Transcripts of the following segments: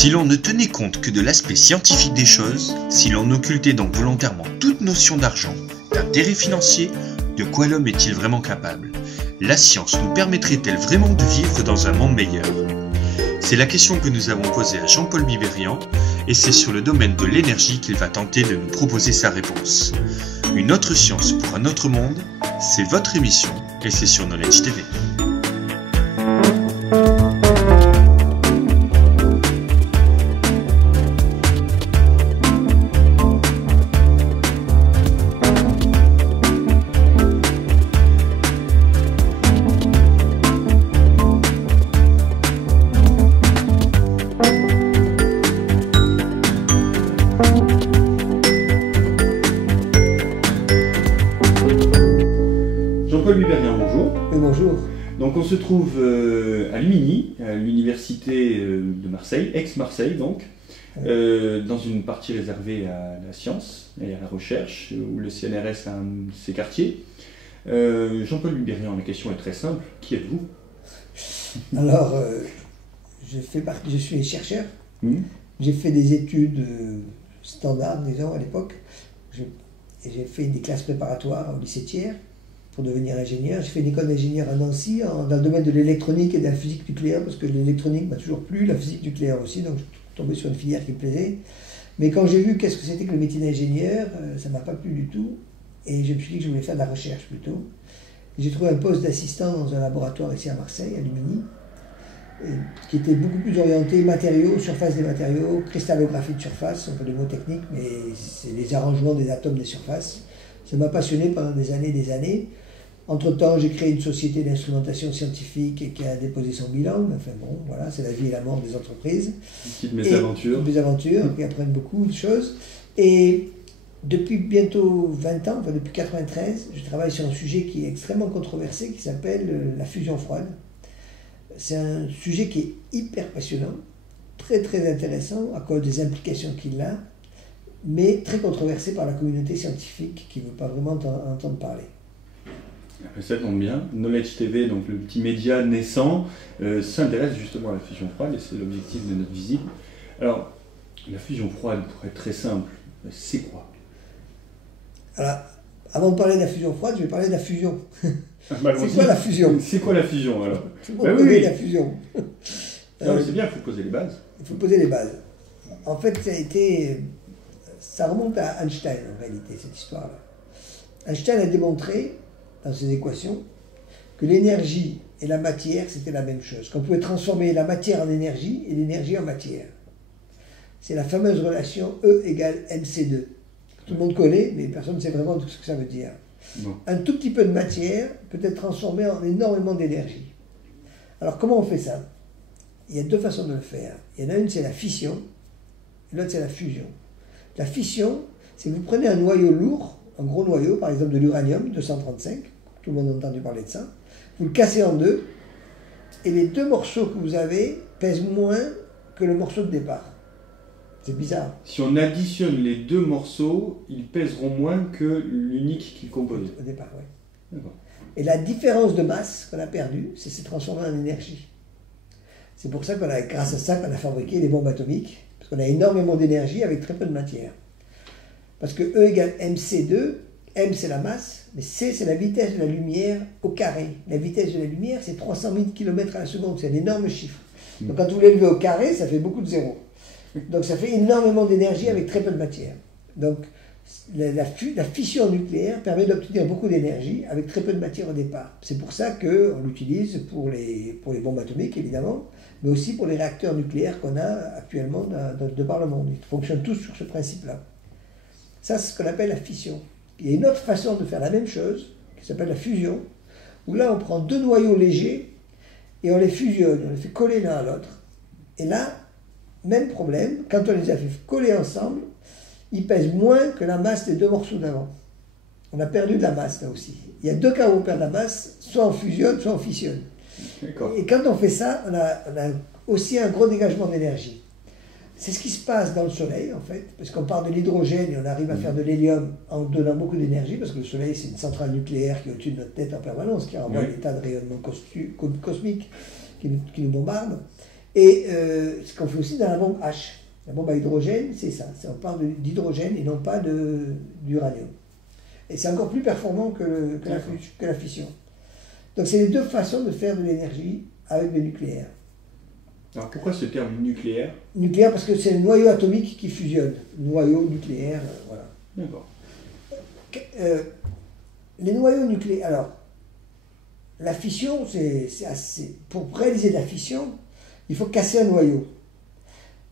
Si l'on ne tenait compte que de l'aspect scientifique des choses, si l'on occultait donc volontairement toute notion d'argent, d'intérêt financier, de quoi l'homme est-il vraiment capable? La science nous permettrait-elle vraiment de vivre dans un monde meilleur? C'est la question que nous avons posée à Jean-Paul Biberian, et c'est sur le domaine de l'énergie qu'il va tenter de nous proposer sa réponse. Une autre science pour un autre monde, c'est votre émission, et c'est sur Knowledge TV. Jean-Paul Biberian, bonjour. Bonjour. Donc on se trouve à Lumini, à l'université de Marseille, ex-Marseille donc, dans une partie réservée à la science et à la recherche, où le CNRS a un de ses quartiers. Jean-Paul Biberian, la question est très simple, qui êtes-vous? Alors, je suis chercheur. J'ai fait des études standards, disons, à l'époque. J'ai fait des classes préparatoires au lycée Thiers pour devenir ingénieur. J'ai fait une école d'ingénieur à Nancy dans le domaine de l'électronique et de la physique nucléaire, parce que l'électronique m'a toujours plu, la physique nucléaire aussi, donc je suis tombé sur une filière qui me plaisait. Mais quand j'ai vu qu'est-ce que c'était que le métier d'ingénieur, ça ne m'a pas plu du tout, et je me suis dit que je voulais faire de la recherche plutôt. J'ai trouvé un poste d'assistant dans un laboratoire ici à Marseille, à Lumini, qui était beaucoup plus orienté matériaux, surface des matériaux, cristallographie de surface, un peu de mots techniques, mais c'est les arrangements des atomes des surfaces. Ça m'a passionné pendant des années et des années. Entre-temps, j'ai créé une société d'instrumentation scientifique qui a déposé son bilan. Enfin bon, voilà, c'est la vie et la mort des entreprises. Petites mésaventures. Des aventures qui apprennent beaucoup de choses. Et depuis bientôt 20 ans, enfin depuis 1993, je travaille sur un sujet qui est extrêmement controversé, qui s'appelle la fusion froide. C'est un sujet qui est hyper passionnant, très très intéressant à cause des implications qu'il a, mais très controversé par la communauté scientifique qui ne veut pas vraiment entendre parler. Ça tombe bien. Knowledge TV, donc le petit média naissant, s'intéresse justement à la fusion froide et c'est l'objectif de notre visite. Alors, la fusion froide, pour être très simple, c'est quoi? Alors, avant de parler de la fusion froide, je vais parler de la fusion. Bah, c'est quoi la fusion? C'est quoi la fusion alors? Oui, la fusion. C'est bien, il faut poser les bases. Il faut poser les bases. En fait, ça remonte à Einstein en réalité, cette histoire-là. Einstein a démontré, dans ses équations, que l'énergie et la matière, c'était la même chose. Qu'on pouvait transformer la matière en énergie et l'énergie en matière. C'est la fameuse relation E égale mc2. Tout le monde connaît, mais personne ne sait vraiment ce que ça veut dire. Non. Un tout petit peu de matière peut être transformé en énormément d'énergie. Alors comment on fait ça? Il y a deux façons de le faire. Il y en a une, c'est la fission, et l'autre, c'est la fusion. La fission, c'est que vous prenez un noyau lourd, un gros noyau, par exemple de l'uranium, 235, tout le monde a entendu parler de ça, vous le cassez en deux, et les deux morceaux que vous avez pèsent moins que le morceau de départ. C'est bizarre. Si on additionne les deux morceaux, ils pèseront moins que l'unique qu'ils composent. Au départ, oui. D'accord. Et la différence de masse qu'on a perdue, c'est s'est transformé en énergie. C'est pour ça grâce à ça qu'on a fabriqué les bombes atomiques, parce qu'on a énormément d'énergie avec très peu de matière. Parce que E égale mc2, m c'est la masse, mais c c'est la vitesse de la lumière au carré. La vitesse de la lumière, c'est 300 000 km à la seconde, c'est un énorme chiffre. Donc quand vous l'élevez au carré, ça fait beaucoup de zéros. Donc ça fait énormément d'énergie avec très peu de matière. Donc la fission nucléaire permet d'obtenir beaucoup d'énergie avec très peu de matière au départ. C'est pour ça qu'on l'utilise pour les bombes atomiques, évidemment, mais aussi pour les réacteurs nucléaires qu'on a actuellement de par le monde. Ils fonctionnent tous sur ce principe-là. Ça, c'est ce qu'on appelle la fission. Il y a une autre façon de faire la même chose, qui s'appelle la fusion, où là, on prend deux noyaux légers et on les fusionne, on les fait coller l'un à l'autre. Et là, même problème, quand on les a fait coller ensemble, ils pèsent moins que la masse des deux morceaux d'avant. On a perdu de la masse là aussi. Il y a deux cas où on perd de la masse, soit on fusionne, soit on fissionne. Et quand on fait ça, on a aussi un gros dégagement d'énergie. C'est ce qui se passe dans le Soleil, en fait, parce qu'on part de l'hydrogène et on arrive à faire de l'hélium en donnant beaucoup d'énergie, parce que le Soleil, c'est une centrale nucléaire qui est au-dessus de notre tête en permanence, qui envoie des tas de rayonnements cosmiques qui nous bombardent. Et ce qu'on fait aussi dans la bombe H. La bombe à hydrogène, c'est ça. On parle d'hydrogène et non pas d'uranium. Et c'est encore plus performant que la fission. Donc c'est les deux façons de faire de l'énergie avec le nucléaire. Alors pourquoi ce terme nucléaire? Nucléaire parce que c'est le noyau atomique qui fusionne. Noyau nucléaire, voilà. D'accord. Les noyaux nucléaires. Alors, la fission, c'est assez. Pour réaliser de la fission, il faut casser un noyau.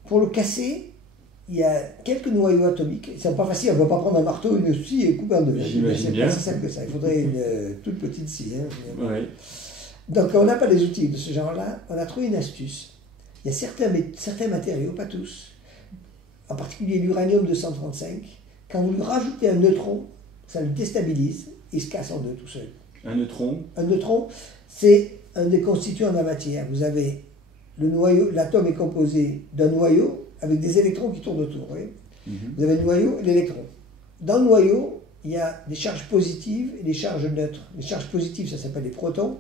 Pour le casser, il y a quelques noyaux atomiques. C'est pas facile, on ne va pas prendre un marteau, une scie et couper en deux. J'imagine bien. C'est pas si simple que ça. Il faudrait une toute petite scie. Oui. Donc, on n'a pas des outils de ce genre-là. On a trouvé une astuce. Il y a certains matériaux, pas tous, en particulier l'uranium-235, quand vous lui rajoutez un neutron, ça le déstabilise, il se casse en deux tout seul. Un neutron? Un neutron, c'est un des constituants de la matière. Vous avez le noyau, l'atome est composé d'un noyau avec des électrons qui tournent autour. Vous avez le noyau et l'électron. Dans le noyau, il y a des charges positives et des charges neutres. Les charges positives, ça s'appelle les protons.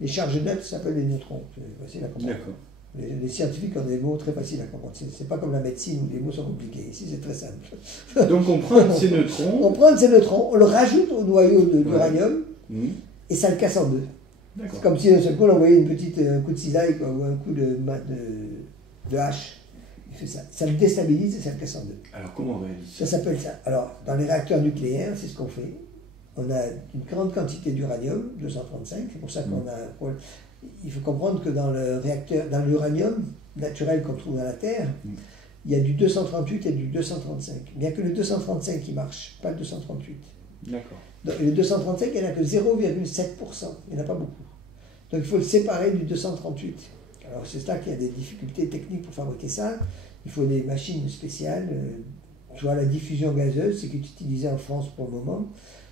Les charges neutres, ça s'appelle les neutrons. C'est facile à comprendre. D'accord. Les scientifiques ont des mots très faciles à comprendre. C'est pas comme la médecine où les mots sont compliqués. Ici, c'est très simple. Donc on prend ces neutrons. On prend ces neutrons, on le rajoute au noyau de l'uranium et ça le casse en deux. C'est comme si d'un seul coup on envoyait un coup de cisaille ou un coup de hache. Il fait ça. Ça le déstabilise et ça le casse en deux. Alors comment on réalise ça? Ça s'appelle ça. Alors, dans les réacteurs nucléaires, c'est ce qu'on fait. On a une grande quantité d'uranium, 235. C'est pour ça qu'on a. Il faut comprendre que dans le réacteur, dans l'uranium naturel qu'on trouve dans la Terre, il y a du 238 et du 235. Bien que le 235 il marche, pas le 238. D'accord. Et le 235, il n'y en a que 0,7%. Il n'y en a pas beaucoup. Donc il faut le séparer du 238. Alors c'est ça qu'il y a des difficultés techniques pour fabriquer ça. Il faut des machines spéciales, soit la diffusion gazeuse, c'est qui est utilisé en France pour le moment,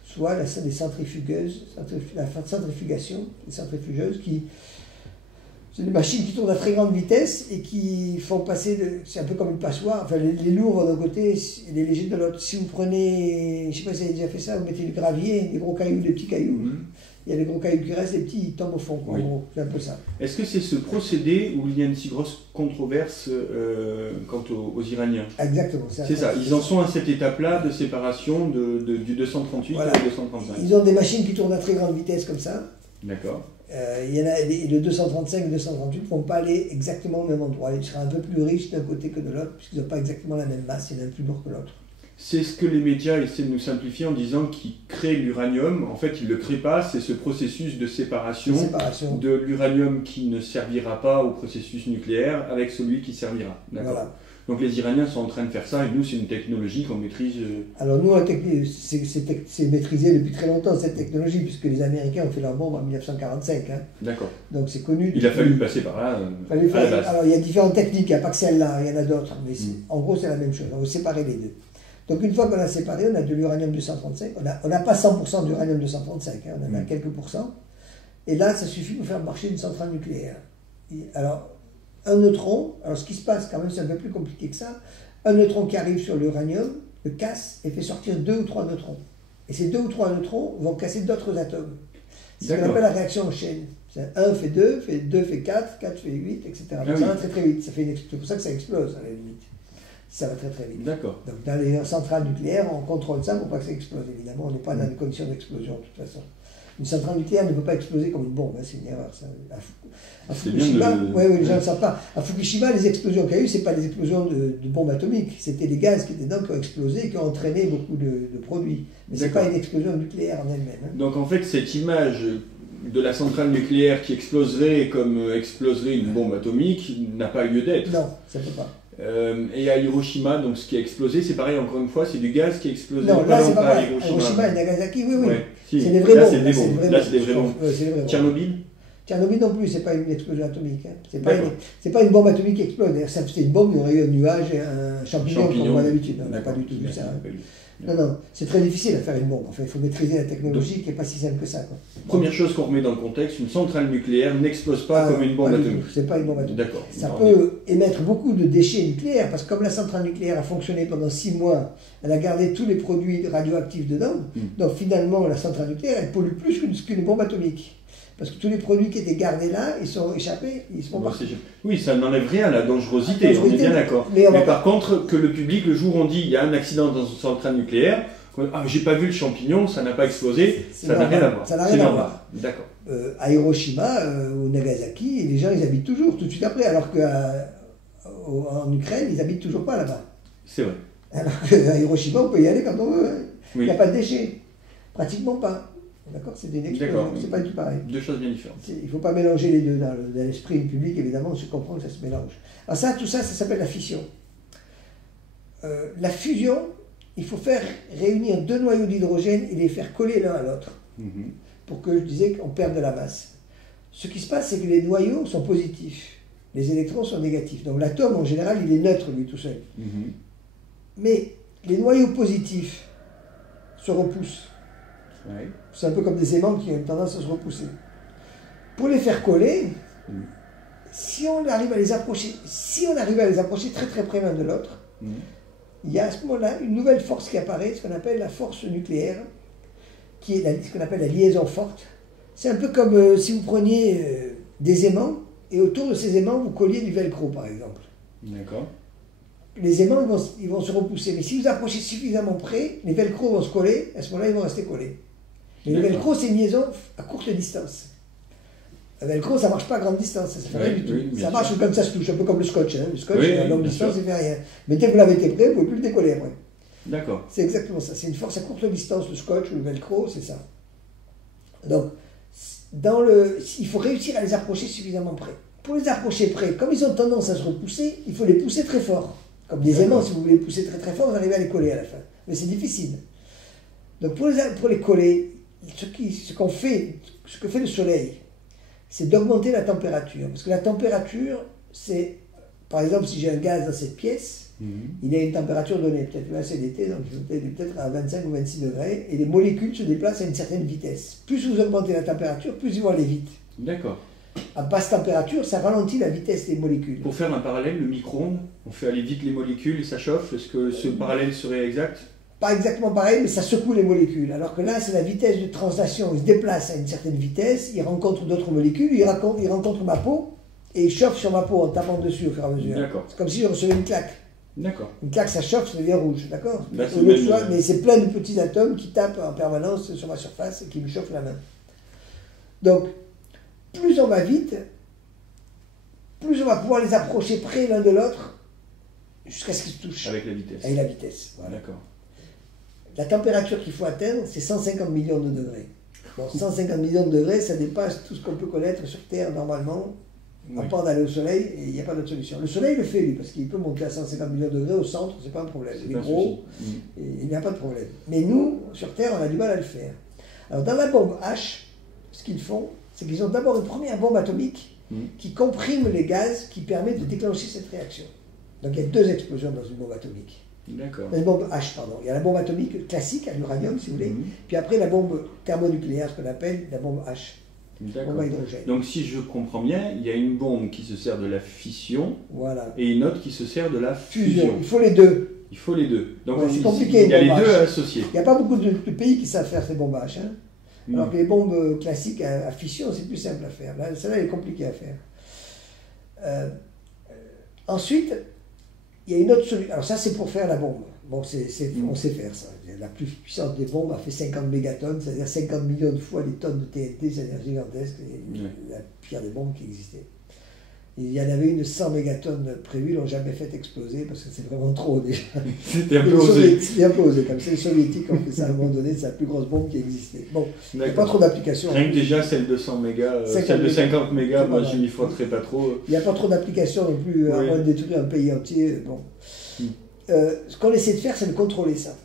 soit des centrifugeuses, la centrifugation, les centrifugeuses qui... C'est des machines qui tournent à très grande vitesse et qui font passer, c'est un peu comme une passoire, enfin les lourds vont d'un côté et les légers de l'autre. Si vous prenez, je ne sais pas si vous avez déjà fait ça, vous mettez du gravier, des gros cailloux, des petits cailloux, il y a les gros cailloux qui restent, les petits ils tombent au fond, en gros, c'est un peu ça. Est-ce que c'est ce procédé où il y a une si grosse controverse quant aux Iraniens? Exactement. C'est ça, ils en sont à cette étape-là de séparation du 238 voilà. et du 235. Ils ont des machines qui tournent à très grande vitesse comme ça. D'accord. Il y en a, le 235 et le 238 ne vont pas aller exactement au même endroit. Ils seront un peu plus riches d'un côté que de l'autre, puisqu'ils n'ont pas exactement la même masse, il y en a un plus lourd que l'autre. C'est ce que les médias essaient de nous simplifier en disant qu'ils créent l'uranium. En fait, ils ne le créent pas, c'est ce processus de séparation de l'uranium qui ne servira pas au processus nucléaire avec celui qui servira. D'accord. Voilà. Donc les Iraniens sont en train de faire ça et nous, c'est une technologie qu'on maîtrise. Alors nous, c'est maîtrisé depuis très longtemps cette technologie, puisque les Américains ont fait leur bombe en 1945. Hein. D'accord. Donc c'est connu. Il a fallu passer par là. Alors il y a différentes techniques, il n'y a pas que celle-là, il y en a d'autres, mais en gros c'est la même chose. On veut séparer les deux. Donc une fois qu'on a séparé, on a de l'uranium 235. On n'a pas 100% d'uranium 235, hein, on en a quelques pourcents. Et là, ça suffit pour faire marcher une centrale nucléaire. Alors, un neutron, alors ce qui se passe quand même, c'est un peu plus compliqué que ça. Un neutron qui arrive sur l'uranium le casse et fait sortir 2 ou 3 neutrons. Et ces 2 ou 3 neutrons vont casser d'autres atomes. C'est ce qu'on appelle la réaction en chaîne. 1 fait 2, 2 fait 4, 4 fait 8, etc. Donc ça va très très vite. C'est pour ça que ça explose à la limite. Ça va très très vite. D'accord. Donc dans les centrales nucléaires, on contrôle ça pour pas que ça explose. Évidemment, on n'est pas dans des conditions d'explosion de toute façon. Une centrale nucléaire ne peut pas exploser comme une bombe, hein, c'est une erreur. Ça. À Fukushima, les gens ne savent pas. À Fukushima, les explosions qu'il y a eu, ce n'est pas des explosions de bombes atomiques, c'était les gaz qui étaient dedans qui ont explosé et qui ont entraîné beaucoup de produits. Mais ce n'est pas une explosion nucléaire en elle-même. Hein. Donc en fait, cette image de la centrale nucléaire qui exploserait comme exploserait une bombe atomique n'a pas lieu d'être. Non, ça ne peut pas. Et à Hiroshima, donc ce qui a explosé, c'est pareil, encore une fois, c'est du gaz qui a explosé. Non, là c'est pas pareil. À Hiroshima et Nagasaki, oui. Ouais, si. C'est des vrais bombes. Là, c'est des vrais bombes. Tchernobyl non plus, c'est pas une explosion atomique. Hein. C'est pas une bombe atomique qui explose. C'est une bombe, il y aurait eu un nuage et un champignon comme on voit d'habitude. On n'a pas du tout vu ça. Hein. Non, c'est très difficile à faire une bombe. Enfin, il faut maîtriser la technologie qui n'est pas si simple que ça. Quoi. Première chose qu'on remet dans le contexte, une centrale nucléaire n'explose pas comme une bombe atomique. C'est pas une bombe atomique. D'accord. Ça peut émettre beaucoup de déchets nucléaires, parce que comme la centrale nucléaire a fonctionné pendant 6 mois, elle a gardé tous les produits radioactifs dedans, donc finalement la centrale nucléaire, elle pollue plus qu'une bombe atomique. Parce que tous les produits qui étaient gardés là, ils sont échappés, ils se font partout. Oui, ça n'enlève rien à la dangerosité, on est bien d'accord. Mais par contre, que le public, le jour où on dit il y a un accident dans une centrale nucléaire, ah, j'ai pas vu le champignon, ça n'a pas explosé, ça n'a rien à voir. Ça n'a rien à voir. D'accord. À Hiroshima ou Nagasaki, les gens ils habitent toujours tout de suite après, alors qu'en Ukraine, ils habitent toujours pas là-bas. C'est vrai. Alors qu'à Hiroshima, on peut y aller quand on veut. Hein. Oui. Il n'y a pas de déchets. Pratiquement pas. D'accord? C'est une explosion. C'est pas du tout pareil. Deux choses bien différentes. Il ne faut pas mélanger les deux. Dans l'esprit public, évidemment, on se comprend que ça se mélange. Alors ça, tout ça, ça s'appelle la fission. La fusion, il faut faire réunir deux noyaux d'hydrogène et les faire coller l'un à l'autre. Pour que, je disais, qu'on perde de la masse. Ce qui se passe, c'est que les noyaux sont positifs. Les électrons sont négatifs. Donc l'atome, en général, il est neutre, lui, tout seul. Mais les noyaux positifs se repoussent. Ouais. C'est un peu comme des aimants qui ont tendance à se repousser. Pour les faire coller, si on arrive à les approcher très très près l'un de l'autre, il y a à ce moment-là une nouvelle force qui apparaît, ce qu'on appelle la force nucléaire, qui est ce qu'on appelle la liaison forte. C'est un peu comme si vous preniez des aimants et autour de ces aimants vous colliez du velcro par exemple. D'accord. Les aimants ils vont se repousser, mais si vous approchez suffisamment près, les velcro vont se coller, à ce moment-là ils vont rester collés. Mais le velcro c'est une liaison à courte distance. Le velcro ça marche pas à grande distance, ça ne fait rien du tout. Oui, ça marche comme ça se touche, un peu comme le scotch. Hein. Le scotch à longue distance il ne fait rien. Mais dès que vous l'avez été prêt, vous ne pouvez plus le décoller après. D'accord. C'est exactement ça, c'est une force à courte distance, le scotch ou le velcro, c'est ça. Donc, il faut réussir à les approcher suffisamment près. Pour les approcher près, comme ils ont tendance à se repousser, il faut les pousser très fort. Comme des aimants, si vous voulez les pousser très très fort, vous arrivez à les coller à la fin. Mais c'est difficile. Donc pour les coller, ce que fait le Soleil, c'est d'augmenter la température. Parce que la température, c'est, par exemple, si j'ai un gaz dans cette pièce, il a une température donnée. Peut-être là c'est l'été, donc il est peut-être à 25 ou 26 degrés, et les molécules se déplacent à une certaine vitesse. Plus vous augmentez la température, plus ils vont aller vite. D'accord. À basse température, ça ralentit la vitesse des molécules. Pour faire un parallèle, le micro-ondes, on fait aller vite les molécules et ça chauffe. Est-ce que ce parallèle serait exact? Pas exactement pareil, mais ça secoue les molécules. Alors que là, c'est la vitesse de translation. Il se déplace à une certaine vitesse, il rencontre d'autres molécules, il rencontre ma peau, et il chauffe sur ma peau en tapant dessus au fur et à mesure. D'accord. C'est comme si je recevais une claque. D'accord. Une claque, ça chauffe, ça devient rouge, d'accord? Même... Mais c'est plein de petits atomes qui tapent en permanence sur ma surface et qui me chauffent la main. Donc, plus on va vite, plus on va pouvoir les approcher près l'un de l'autre, jusqu'à ce qu'ils se touchent. Avec la vitesse. Avec la vitesse, voilà. D'accord. La température qu'il faut atteindre, c'est 150 millions de degrés. Bon, 150 millions de degrés, ça dépasse tout ce qu'on peut connaître sur Terre normalement, à part d'aller au Soleil, et il n'y a pas d'autre solution. Le Soleil le fait, lui, parce qu'il peut monter à 150 millions de degrés au centre, c'est pas un problème. Il est gros, et il n'y a pas de problème. Mais nous, sur Terre, on a du mal à le faire. Alors, dans la bombe H, ce qu'ils font, c'est qu'ils ont d'abord une première bombe atomique qui comprime les gaz qui permet de déclencher cette réaction. Donc, il y a deux explosions dans une bombe atomique. D'accord. Une bombe H, pardon. Il y a la bombe atomique classique, à l'uranium, si vous voulez, puis après la bombe thermonucléaire, ce qu'on appelle la bombe H. D'accord. Donc si je comprends bien, il y a une bombe qui se sert de la fission et une autre qui se sert de la fusion. Il faut les deux. Il faut les deux. Donc c'est compliqué. Il y a les deux à associer. Il n'y a pas beaucoup de pays qui savent faire ces bombes H. Hein. Alors que les bombes classiques à fission, c'est plus simple à faire. Là, celle-là, elle est compliquée à faire. Ensuite, il y a une autre solution. Alors ça, c'est pour faire la bombe. Bon, on sait faire ça. La plus puissante des bombes a fait 50 mégatonnes, c'est-à-dire 50 millions de fois les tonnes de TNT, c'est-à-dire gigantesque, la pire des bombes qui existait. Et il y en avait une de 100 mégatonnes prévues, ils l'ont jamais fait exploser parce que c'est vraiment trop déjà. C'était un peu osé. C'était un peu osé, comme c'est les soviétiques ont fait ça à un moment donné, c'est la plus grosse bombe qui existait. Bon, il n'y a pas trop d'applications. Rien que déjà celle de 100 mégas, celle de 50 mégas, moi je n'y frotterais pas trop. Il n'y a pas trop d'applications non plus, à moins de détruire un pays entier. Bon. Ce qu'on essaie de faire, c'est de contrôler ça.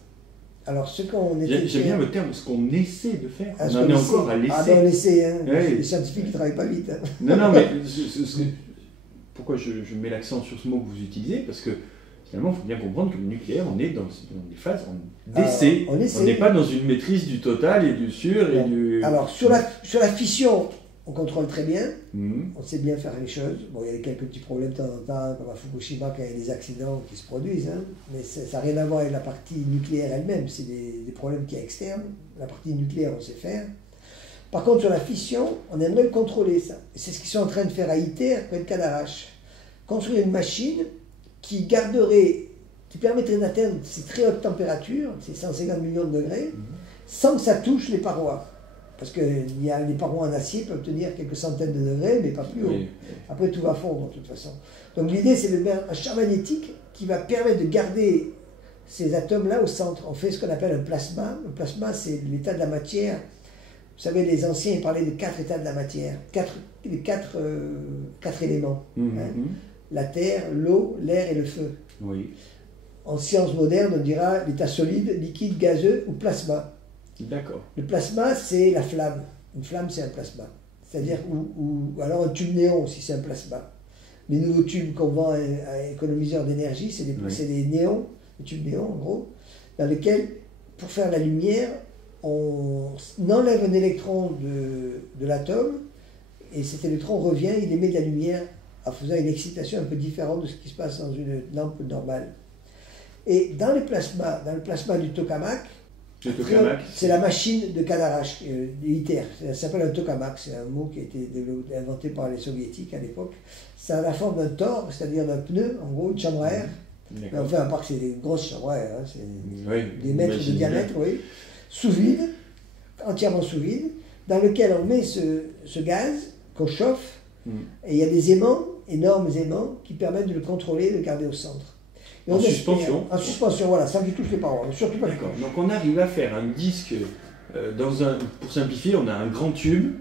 Alors, ce qu'on essaie J'aime bien le terme, ce qu'on essaie de faire. On en est encore à l'essai. Ah ben on essaie, hein. Les scientifiques ne travaillent pas vite. Hein. Non, mais pourquoi je mets l'accent sur ce mot que vous utilisez? Parce que finalement, il faut bien comprendre que le nucléaire, on est dans des phases d'essai. On n'est pas dans une maîtrise du total et du sûr. Et du... Alors, sur la fission, on contrôle très bien, on sait bien faire les choses. Bon, il y a quelques petits problèmes de temps en temps, comme à Fukushima, quand il y a des accidents qui se produisent, hein, mais ça n'a rien à voir avec la partie nucléaire elle-même, c'est des problèmes qui sont externes. La partie nucléaire, on sait faire. Par contre, sur la fission, on aimerait le contrôler, ça. C'est ce qu'ils sont en train de faire à ITER, près de Cadarache. Construire une machine qui permettrait d'atteindre ces très hautes températures, ces 150 millions de degrés, sans que ça touche les parois. Parce que les parois en acier peuvent tenir quelques centaines de degrés, mais pas plus haut. Oui. Après, tout va fondre, de toute façon. Donc l'idée, c'est de mettre un champ magnétique qui va permettre de garder ces atomes-là au centre. On fait ce qu'on appelle un plasma. Le plasma, c'est l'état de la matière. Vous savez, les anciens ils parlaient de 4 états de la matière, 4 éléments. Hein. La terre, l'eau, l'air et le feu. Oui. En sciences modernes, on dira l'état solide, liquide, gazeux ou plasma. D'accord. Le plasma, c'est la flamme. Une flamme, c'est un plasma. C'est-à-dire, ou alors un tube néon, si c'est un plasma. Les nouveaux tubes qu'on vend à économiseurs d'énergie, c'est des néons, des tubes néons en gros, dans lesquels, pour faire la lumière, on enlève un électron de l'atome, et cet électron revient, il émet de la lumière en faisant une excitation un peu différente de ce qui se passe dans une lampe normale. Et dans le plasma du tokamak, c'est la machine de Cadarache, ITER. Ça s'appelle un tokamak, c'est un mot qui a été inventé par les soviétiques à l'époque. Ça a la forme d'un tore, c'est-à-dire d'un pneu, en gros, une chambre à air. Mais enfin, à part que c'est des grosses chambres à air, hein, c'est des mètres de diamètre, oui. Sous vide, entièrement sous vide, dans lequel on met ce gaz qu'on chauffe, et il y a des aimants, énormes aimants, qui permettent de le contrôler, de le garder au centre. En suspension. En suspension, voilà, sans qu'il touche les parois. Surtout pas. D'accord. Donc on arrive à faire un disque, pour simplifier, on a un grand tube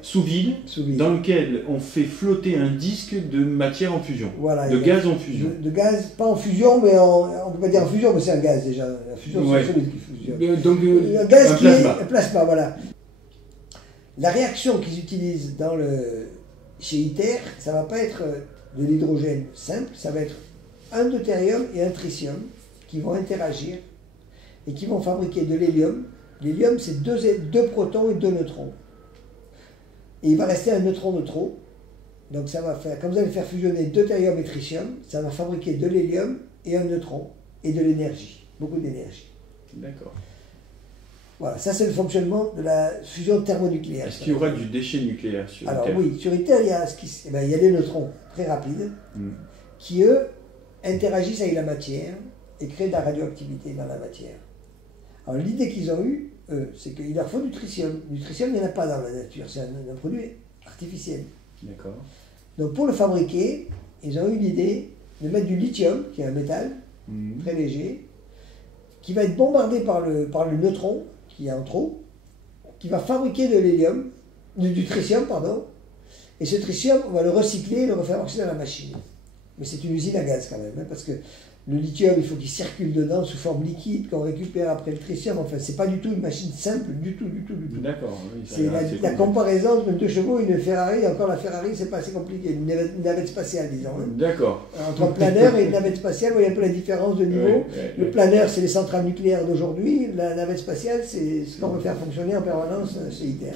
sous vide, dans lequel on fait flotter un disque de matière en fusion, de gaz en fusion. De gaz, pas en fusion, mais on ne peut pas dire en fusion, mais c'est un gaz déjà. La fusion, c'est celui qui fusionne. Donc un gaz qui est un plasma, voilà. La réaction qu'ils utilisent chez ITER, ça ne va pas être de l'hydrogène simple, ça va être un deutérium et un tritium qui vont interagir et qui vont fabriquer de l'hélium. L'hélium, c'est deux protons et 2 neutrons. Et il va rester un neutron de trop. Donc ça va faire, quand vous allez faire fusionner deutérium et tritium, ça va fabriquer de l'hélium et un neutron et de l'énergie, beaucoup d'énergie. D'accord. Voilà, ça c'est le fonctionnement de la fusion thermonucléaire. Est-ce qu'il y aura du déchet nucléaire sur ITER? Alors oui, sur ITER, il y a des neutrons très rapides qui, eux, interagissent avec la matière et créent de la radioactivité dans la matière. Alors l'idée qu'ils ont eue, c'est qu'il leur faut du tritium. Du tritium, il n'y en a pas dans la nature, c'est un produit artificiel. D'accord. Donc pour le fabriquer, ils ont eu l'idée de mettre du lithium, qui est un métal très léger, qui va être bombardé par le neutron, qui est en trop, qui va fabriquer de l'hélium, du tritium, pardon, et ce tritium, on va le recycler et le refaire marcher dans la machine. Mais c'est une usine à gaz quand même, hein, parce que le lithium, il faut qu'il circule dedans sous forme liquide, qu'on récupère après le tritium. Enfin, c'est pas du tout une machine simple, du tout. D'accord. Oui, c'est la comparaison entre 2 chevaux et une Ferrari. Encore la Ferrari, c'est pas assez compliqué. Une navette spatiale, disons. Hein. D'accord. Entre un planeur et une navette spatiale, vous voyez un peu la différence de niveau. Le planeur, c'est les centrales nucléaires d'aujourd'hui. La navette spatiale, c'est ce qu'on veut faire fonctionner en permanence chez ITER.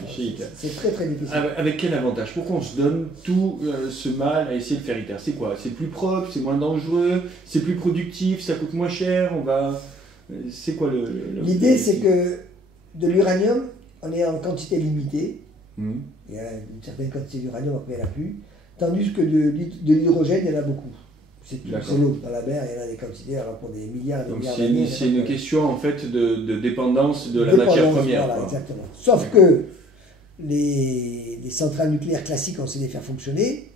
C'est très très difficile. Avec quel avantage? Pourquoi on se donne tout ce mal à essayer de faire ITER? C'est quoi? C'est plus propre, c'est moins dangereux, c'est plus productif, ça coûte moins cher, c'est quoi l'idée? C'est que de l'uranium, on est en quantité limitée. Il y a une certaine quantité d'uranium, après il n'y en a plus. Tandis que de l'hydrogène, il y en a beaucoup. C'est l'eau. Dans la mer, il y en a des quantités, alors pour des milliards et des milliards d'années. C'est une question en fait de dépendance de la matière première. Voilà, exactement. Sauf que les centrales nucléaires classiques, on sait les faire fonctionner.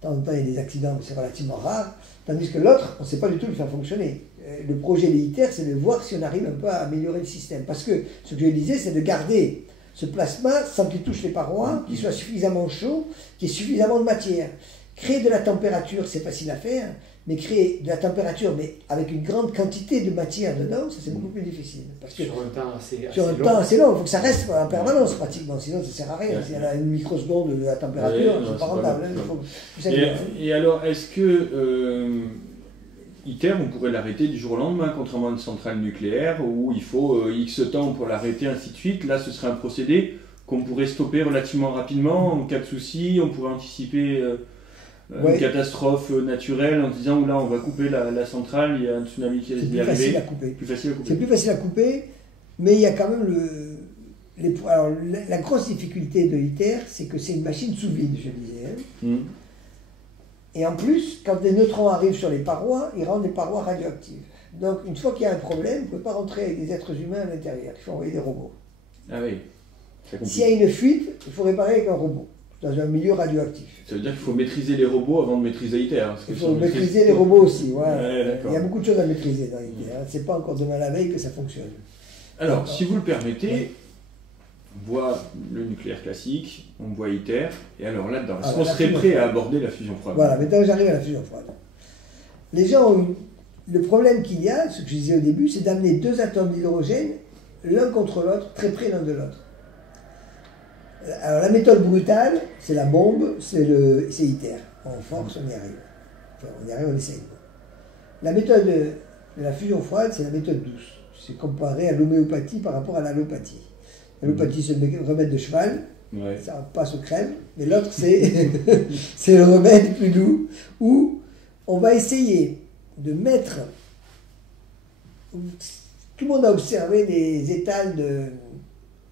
De temps en temps, il y a des accidents, mais c'est relativement rare. Tandis que l'autre, on ne sait pas du tout le faire fonctionner. Le projet de ITER, c'est de voir si on arrive un peu à améliorer le système. Parce que ce que je disais, c'est de garder ce plasma sans qu'il touche les parois, qu'il soit suffisamment chaud, qu'il y ait suffisamment de matière. Créer de la température, c'est facile à faire, mais créer de la température, mais avec une grande quantité de matière dedans, ça c'est beaucoup plus difficile. Parce que sur un temps assez long, il faut que ça reste en permanence pratiquement, sinon ça ne sert à rien. S'il y a une microseconde de la température, c'est pas rentable. Et alors, est-ce que ITER, on pourrait l'arrêter du jour au lendemain, contrairement à une centrale nucléaire, où il faut X temps pour l'arrêter, ainsi de suite? Là, ce serait un procédé qu'on pourrait stopper relativement rapidement, en cas de souci, on pourrait anticiper... une catastrophe naturelle en disant là on va couper la centrale, il y a un tsunami qui risque d'y arriver. C'est plus facile à couper, mais il y a quand même alors, la grosse difficulté de l'ITER, c'est que c'est une machine sous vide, je disais. Hein. Et en plus, quand des neutrons arrivent sur les parois, ils rendent les parois radioactives. Donc, une fois qu'il y a un problème, vous ne pouvez pas rentrer avec des êtres humains à l'intérieur. Il faut envoyer des robots. Ah oui. S'il y a une fuite, il faut réparer avec un robot, dans un milieu radioactif. Ça veut dire qu'il faut maîtriser les robots avant de maîtriser ITER. Il faut maîtriser les robots aussi. Ouais. Ouais, il y a beaucoup de choses à maîtriser dans l'ITER. Hein. C'est pas encore demain la veille que ça fonctionne. Alors, si vous le permettez, on voit le nucléaire classique, on voit ITER, et alors là-dedans, est-ce qu'on serait prêt à aborder la fusion froide? Voilà, maintenant j'arrive à la fusion froide. Les gens ont eu... Le problème qu'il y a, ce que je disais au début, c'est d'amener deux atomes d'hydrogène, l'un contre l'autre, très près l'un de l'autre. Alors la méthode brutale, c'est la bombe, c'est ITER. On force, on y arrive. Enfin, on y arrive, on essaye. La méthode de la fusion froide, c'est la méthode douce. C'est comparé à l'homéopathie par rapport à l'allopathie. L'allopathie, c'est le remède de cheval, ça passe au crème, mais l'autre, c'est le remède plus doux, où on va essayer de mettre... Tout le monde a observé les étals de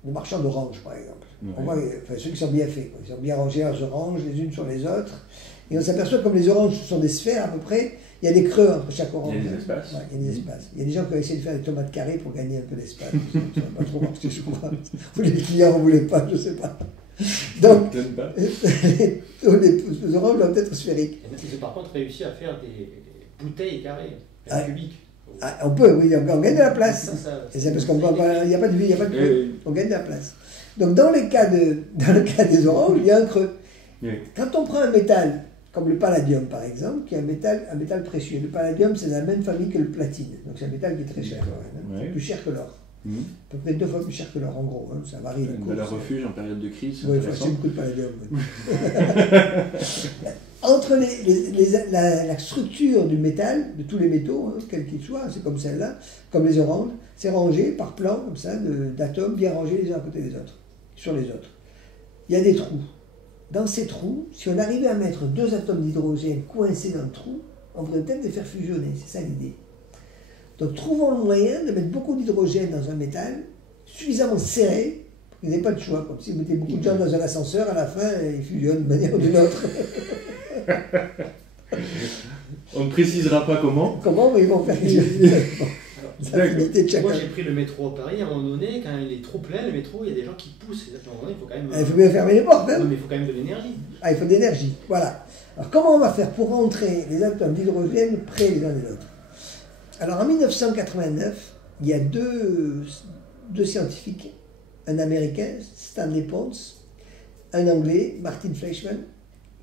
marchands d'oranges, par exemple. On voit, enfin, ceux qui sont bien faits, quoi. Ils sont bien rangés leurs oranges les unes sur les autres. Et on s'aperçoit que comme les oranges sont des sphères à peu près, il y a des creux entre chaque orange. Il y a des espaces. Ouais, il y a des espaces. Il y a des gens qui ont essayé de faire des tomates carrées pour gagner un peu d'espace. Ça n'a pas trop marché, je crois. Ou les clients ne voulaient pas, je ne sais pas. Donc, les oranges doivent être sphériques. Ils ont par contre réussi à faire des bouteilles carrées, cubiques. Ah, on peut, oui, on gagne de la place. Et c'est parce qu'il n'y a pas de vie, il n'y a pas de creux. On gagne de la place. Donc dans le cas des oranges, il y a un creux. Quand on prend un métal, comme le palladium par exemple, qui est un métal précieux. Le palladium, c'est la même famille que le platine. Donc c'est un métal qui est très cher, quand même, plus cher que l'or. À peu près 2 fois plus cher que l'or, en gros. Hein, ça varie. Une valeur refuge en période de crise. Oui, il faut acheter beaucoup de palladium. Entre la structure du métal, de tous les métaux, hein, quels qu'ils soient, c'est comme celle-là, comme les oranges, c'est rangé par plan, comme ça, d'atomes bien rangés les uns à côté des autres, sur les autres. Il y a des trous. Dans ces trous, si on arrivait à mettre 2 atomes d'hydrogène coincés dans le trou, on pourrait peut-être les faire fusionner, c'est ça l'idée. Donc trouvons le moyen de mettre beaucoup d'hydrogène dans un métal, suffisamment serré, pour qu'il n'y ait pas de choix. Comme si vous mettez beaucoup de gens dans un ascenseur, à la fin, ils fusionnent d'une manière ou d'une autre. On ne précisera pas comment. Comment, mais ils vont faire Moi j'ai pris le métro à Paris, à un moment donné, quand il est trop plein, le métro, il y a des gens qui poussent. À un moment donné, il faut quand même... Il faut bien fermer les portes, hein. Non, mais il faut quand même de l'énergie. Ah, il faut de l'énergie, voilà. Alors comment on va faire pour rentrer les atomes d'hydrogène près les uns des autres? Alors en 1989, il y a deux scientifiques, un américain, Stanley Pons, un anglais, Martin Fleischmann,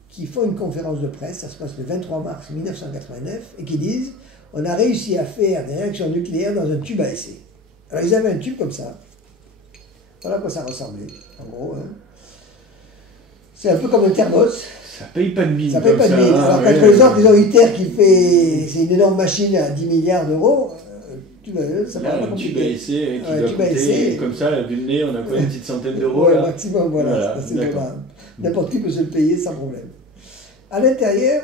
qui font une conférence de presse, ça se passe le 23 mars 1989, et qui disent on a réussi à faire des réactions nucléaires dans un tube à essai. Alors ils avaient un tube comme ça, voilà à quoi ça ressemblait, en gros. Hein. C'est un peu comme un thermos. Ça paye pas de mine. Ça paye pas de mine. Alors quand les autres, ils ont ITER qui fait, c'est une énorme machine à 10 milliards d'euros, ça paraît pas compliqué. Un tube à essai qui doit coûter, comme ça, vu le nez, on a quoi, une petite centaine d'euros. Ouais, maximum, voilà. N'importe qui peut se le payer sans problème. À l'intérieur,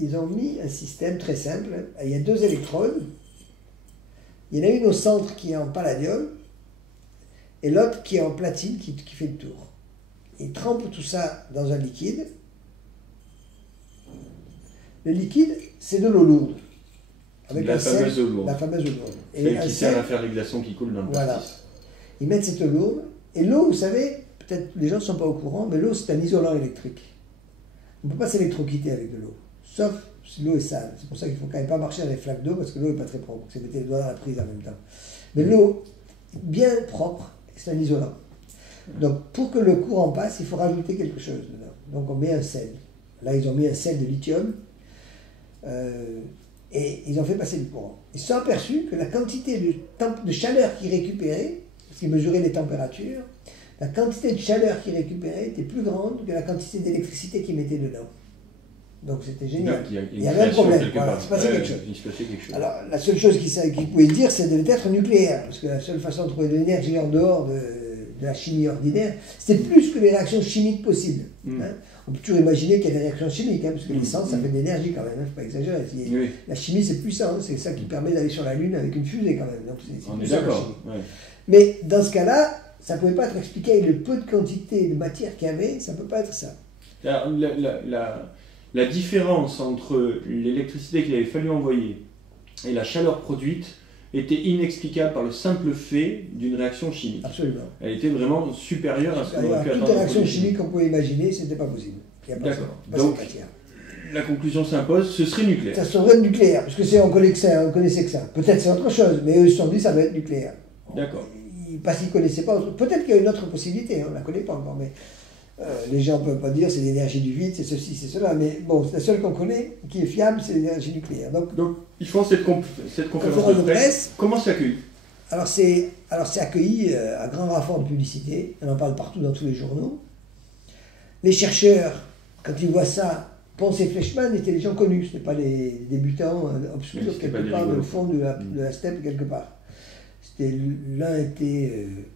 ils ont mis un système très simple. Il y a 2 électrodes. Il y en a une au centre qui est en palladium et l'autre qui est en platine qui fait le tour. Ils trempent tout ça dans un liquide. Le liquide, c'est de l'eau lourde. Avec la fameuse eau lourde. La fameuse eau lourde. Et qui sert à faire les glaçons qui coulent dans le pastis. Ils mettent cette eau lourde. Et l'eau, vous savez, peut-être les gens ne sont pas au courant, mais l'eau, c'est un isolant électrique. On ne peut pas s'électrocuter avec de l'eau. Sauf si l'eau est sale. C'est pour ça qu'il ne faut quand même pas marcher dans les flaques d'eau, parce que l'eau n'est pas très propre. C'est mettre les doigts dans la prise en même temps. Mais l'eau, bien propre, c'est un isolant. Donc, pour que le courant passe, il faut rajouter quelque chose dedans. Donc, on met un sel. Là, ils ont mis un sel de lithium. Et ils ont fait passer du courant. Ils se sont aperçus que la quantité de chaleur qu'ils récupéraient, parce qu'ils mesuraient les températures, la quantité de chaleur qu'ils récupéraient était plus grande que la quantité d'électricité qu'ils mettaient dedans. Donc c'était génial. Donc, il y avait un problème. Voilà, il se passait quelque chose. Alors la seule chose qu'ils pouvaient dire, c'est de être nucléaire, parce que la seule façon de trouver de l'énergie en dehors de la chimie ordinaire, c'était plus que les réactions chimiques possibles. Hein. On peut toujours imaginer qu'il y a des réactions chimiques, hein, parce que l'essence, ça fait de l'énergie quand même, il ne faut pas exagérer. La chimie, c'est puissant, c'est ça qui permet d'aller sur la Lune avec une fusée quand même. Donc, on est d'accord. Ouais. Mais dans ce cas-là, ça ne pouvait pas être expliqué avec le peu de quantité de matière qu'il y avait, ça ne peut pas être ça. Alors, la différence entre l'électricité qu'il avait fallu envoyer et la chaleur produite était inexplicable par le simple fait d'une réaction chimique. Absolument. Elle était vraiment supérieure à ce qu'on aurait pu attendre. Toute réaction chimique qu'on pouvait imaginer, ce n'était pas possible. D'accord. Donc, la conclusion s'impose, ce serait nucléaire. Ça serait nucléaire, parce que on connaissait que ça. Peut-être c'est autre chose, mais eux ils se sont dit ça va être nucléaire. D'accord. Parce qu'ils ne connaissaient pas autre. Peut-être qu'il y a une autre possibilité, on ne la connaît pas encore, mais les gens ne peuvent pas dire c'est l'énergie du vide, c'est ceci, c'est cela. Mais bon, la seule qu'on connaît, qui est fiable, c'est l'énergie nucléaire. Donc ils font cette conférence de presse. Comment c'est accueilli? Alors c'est accueilli à grand renfort de publicité, on en parle partout dans tous les journaux. Les chercheurs, quand ils voient ça, Pons et Fleischmann étaient des gens connus, ce n'est pas des débutants obscurs quelque part dans le fond de la steppe quelque part.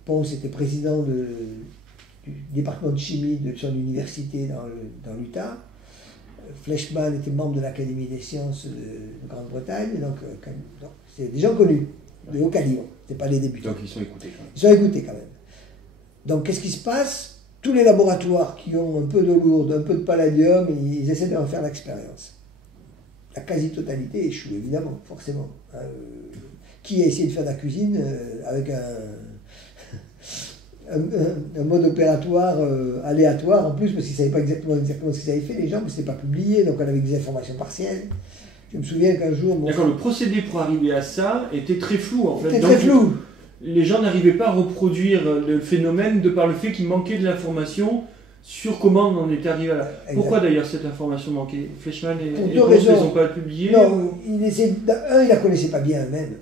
Pons était président du département de chimie de son université dans l'Utah. Fleischmann était membre de l'Académie des sciences de Grande-Bretagne, donc c'est des gens connus, de haut calibre, ce n'est pas des débutants. Donc ils sont écoutés quand même. Ils sont écoutés quand même. Donc qu'est-ce qui se passe? Tous les laboratoires qui ont un peu d'eau lourde, un peu de palladium, ils essaient d'en faire l'expérience. La quasi-totalité échoue, évidemment, forcément. Qui a essayé de faire de la cuisine avec un mode opératoire aléatoire en plus, parce qu'ils ne savaient pas exactement ce qu'ils avaient fait, les gens, mais ce n'était pas publié, donc on avait des informations partielles. Je me souviens qu'un jour... D'accord, le procédé pour arriver à ça était très flou en fait. C'était très flou. Les gens n'arrivaient pas à reproduire le phénomène de par le fait qu'il manquait de l'information sur comment on en était arrivé là. Pourquoi d'ailleurs cette information manquait? Fleischmann et Pons ne les ont pas publiés? Non, il ne la connaissait pas bien eux-mêmes.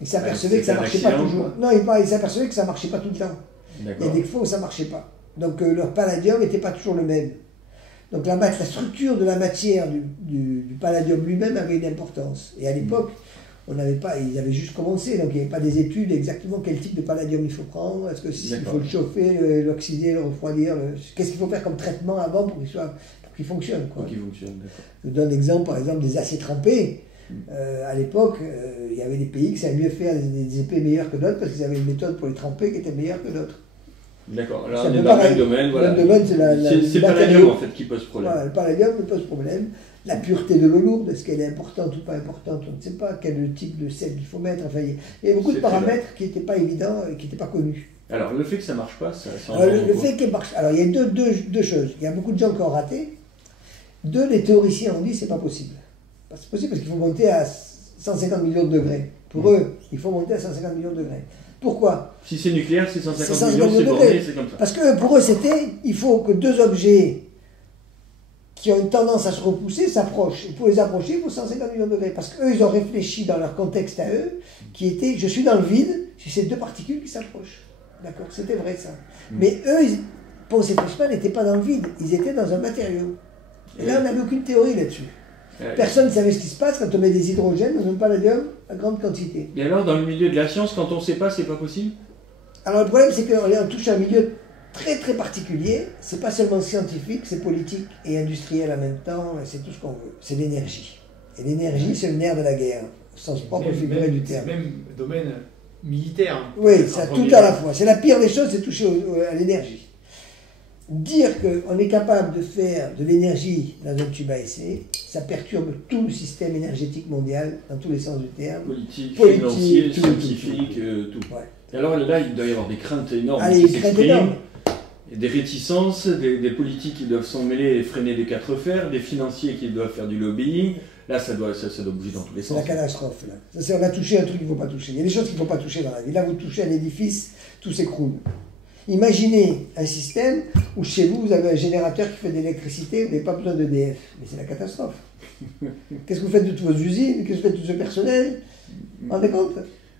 Il s'apercevait que ça ne marchait pas toujours. Non, il s'apercevait que ça ne marchait pas tout le temps. Il y a des fois où ça ne marchait pas. Donc leur palladium n'était pas toujours le même. Donc la structure de la matière du palladium lui-même avait une importance. Et à l'époque, ils avaient juste commencé, donc il n'y avait pas des études exactement quel type de palladium il faut prendre, est-ce qu'il faut le chauffer, l'oxyder, le refroidir, qu'est-ce qu'il faut faire comme traitement avant pour qu'il fonctionne. Quoi. Pour qu'il fonctionne, d'accord. Je donne l'exemple, par exemple, des aciers trempés. À l'époque, il y avait des pays qui savaient mieux faire des épées meilleures que d'autres parce qu'ils avaient une méthode pour les tremper qui était meilleure que d'autres. D'accord, là on est dans le même domaine. Voilà. C'est le palladium en fait qui pose problème. Voilà, le palladium pose problème. La pureté de l'eau lourde, est-ce qu'elle est importante ou pas importante, on ne sait pas. Quel type de sel il faut mettre. Enfin, il y a beaucoup de paramètres qui n'étaient pas évidents et qui n'étaient pas connus. Alors le fait que ça ne marche pas, ça le fait qu'il marche. Alors il y a deux choses. Il y a beaucoup de gens qui ont raté. Les théoriciens ont dit que ce n'est pas possible. C'est possible parce qu'il faut monter à 150 millions de degrés. Pour eux, il faut monter à 150 millions de degrés. Pourquoi? Si c'est nucléaire, c'est 150 millions, c'est borné, c'est comme ça. Parce que pour eux, il faut que deux objets qui ont une tendance à se repousser s'approchent. Et pour les approcher, il faut 150 millions de degrés. Parce qu'eux, ils ont réfléchi dans leur contexte à eux, qui était, je suis dans le vide, si c'est deux particules qui s'approchent. D'accord? C'était vrai ça. Mais eux, Pons et Fleischmann n'étaient pas dans le vide, ils étaient dans un matériau. Et là, on n'avait aucune théorie là-dessus. Personne ne savait ce qui se passe quand on met des hydrogènes dans un palladium à grande quantité. Et alors, dans le milieu de la science, quand on ne sait pas, c'est pas possible? Alors le problème, c'est qu'on touche à un milieu très très particulier. C'est pas seulement scientifique, c'est politique et industriel en même temps, c'est tout ce qu'on veut. C'est l'énergie. Et l'énergie, c'est le nerf de la guerre, au sens propre et figuré du terme. C'est même domaine militaire. Oui, ça tout à la fois. C'est la pire des choses, c'est toucher à l'énergie. Dire qu'on est capable de faire de l'énergie dans un tube à essai, ça perturbe tout le système énergétique mondial, dans tous les sens du terme. Politique, financier, scientifique, tout. Ouais. Et alors là, il doit y avoir des craintes énormes qui s'expriment, des réticences, des politiques qui doivent s'en mêler et freiner des quatre fers, des financiers qui doivent faire du lobbying. Là, ça doit bouger dans tous les sens. C'est la catastrophe. Là. On a touché un truc qu'il ne faut pas toucher. Il y a des choses qu'il ne faut pas toucher dans la vie. Là, vous touchez un édifice, tout s'écroule. Imaginez un système où chez vous, vous avez un générateur qui fait de l'électricité, vous n'avez pas besoin d'EDF. Mais c'est la catastrophe. Qu'est-ce que vous faites de toutes vos usines? Qu'est-ce que vous faites de tout ce personnel? Vous vous rendez compte?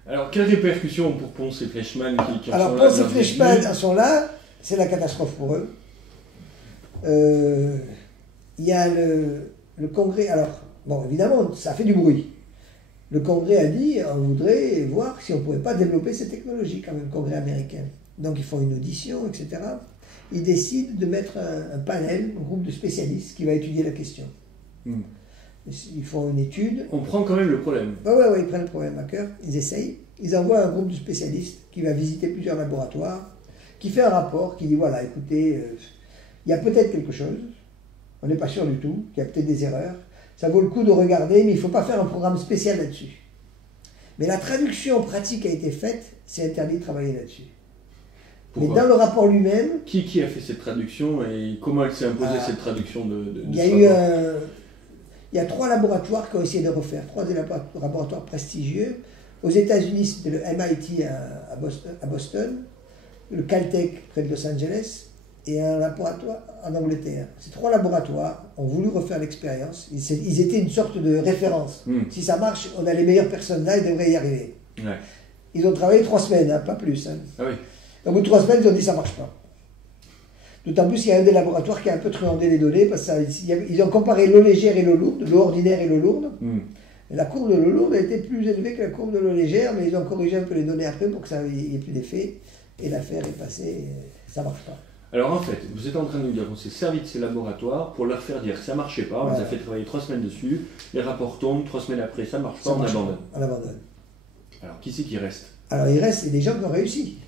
Alors, quelles répercussions pour Pons et Fleischmann qui Alors, sont là? Pons et Fleischmann sont là, c'est la catastrophe pour eux. Il y a le Congrès. Alors, bon, évidemment, ça fait du bruit. Le Congrès a dit on voudrait voir si on ne pourrait pas développer ces technologies, quand même, le Congrès américain. Donc ils font une audition, etc. Ils décident de mettre un panel, un groupe de spécialistes qui va étudier la question. Ils font une étude. On prend quand même le problème. Oui, ils prennent le problème à cœur, ils essayent. Ils envoient un groupe de spécialistes qui va visiter plusieurs laboratoires qui fait un rapport, qui dit voilà, écoutez, il y a peut-être quelque chose, on n'est pas sûr du tout, il y a peut-être des erreurs, ça vaut le coup de regarder, mais il ne faut pas faire un programme spécial là-dessus. Mais la traduction pratique a été faite, c'est interdit de travailler là-dessus. Mais dans le rapport lui-même... Qui a fait cette traduction et comment elle s'est imposée cette traduction de il y a 3 laboratoires qui ont essayé de refaire, 3 laboratoires prestigieux. Aux États-Unis, c'était le MIT à Boston, le Caltech près de Los Angeles, et un laboratoire en Angleterre. Ces 3 laboratoires ont voulu refaire l'expérience. Ils étaient une sorte de référence. Si ça marche, on a les meilleures personnes là, ils devraient y arriver. Ouais. Ils ont travaillé 3 semaines, hein, pas plus. Hein. Ah oui. Au bout de 3 semaines, ils ont dit ça ne marche pas. D'autant plus qu'il y a un des laboratoires qui a un peu truandé les données, parce qu'ils ont comparé l'eau légère et l'eau lourde, l'eau ordinaire et l'eau lourde. Et la courbe de l'eau lourde a été plus élevée que la courbe de l'eau légère, mais ils ont corrigé un peu les données après pour que ça ait plus d'effet. Et l'affaire est passée, ça ne marche pas. Alors en fait, vous êtes en train de nous dire qu'on s'est servi de ces laboratoires pour leur faire dire que ça ne marchait pas, on les a fait travailler 3 semaines dessus, les rapports tombent, 3 semaines après ça ne marche pas, on abandonne. On abandonne. Alors qui c'est qui reste? Alors il reste des gens qui ont réussi.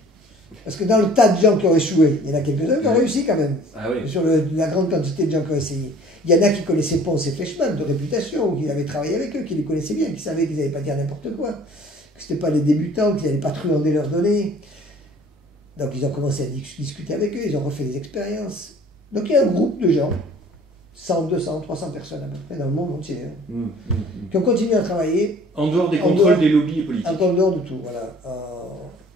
Parce que dans le tas de gens qui ont échoué, il y en a quelques-uns qui ont réussi quand même. Ah oui. Sur la grande quantité de gens qui ont essayé. Il y en a qui connaissaient Pons et Fleischmann de réputation, ou qui avaient travaillé avec eux, qui les connaissaient bien, qui savaient qu'ils n'allaient pas dire n'importe quoi, que ce n'étaient pas les débutants, qu'ils n'allaient pas truander leurs données. Donc ils ont commencé à discuter avec eux, ils ont refait des expériences. Donc il y a un groupe de gens, 100, 200, 300 personnes à peu près dans le monde entier, qui ont continué à travailler. En dehors des contrôles des lobbies et politiques. En dehors de tout, voilà.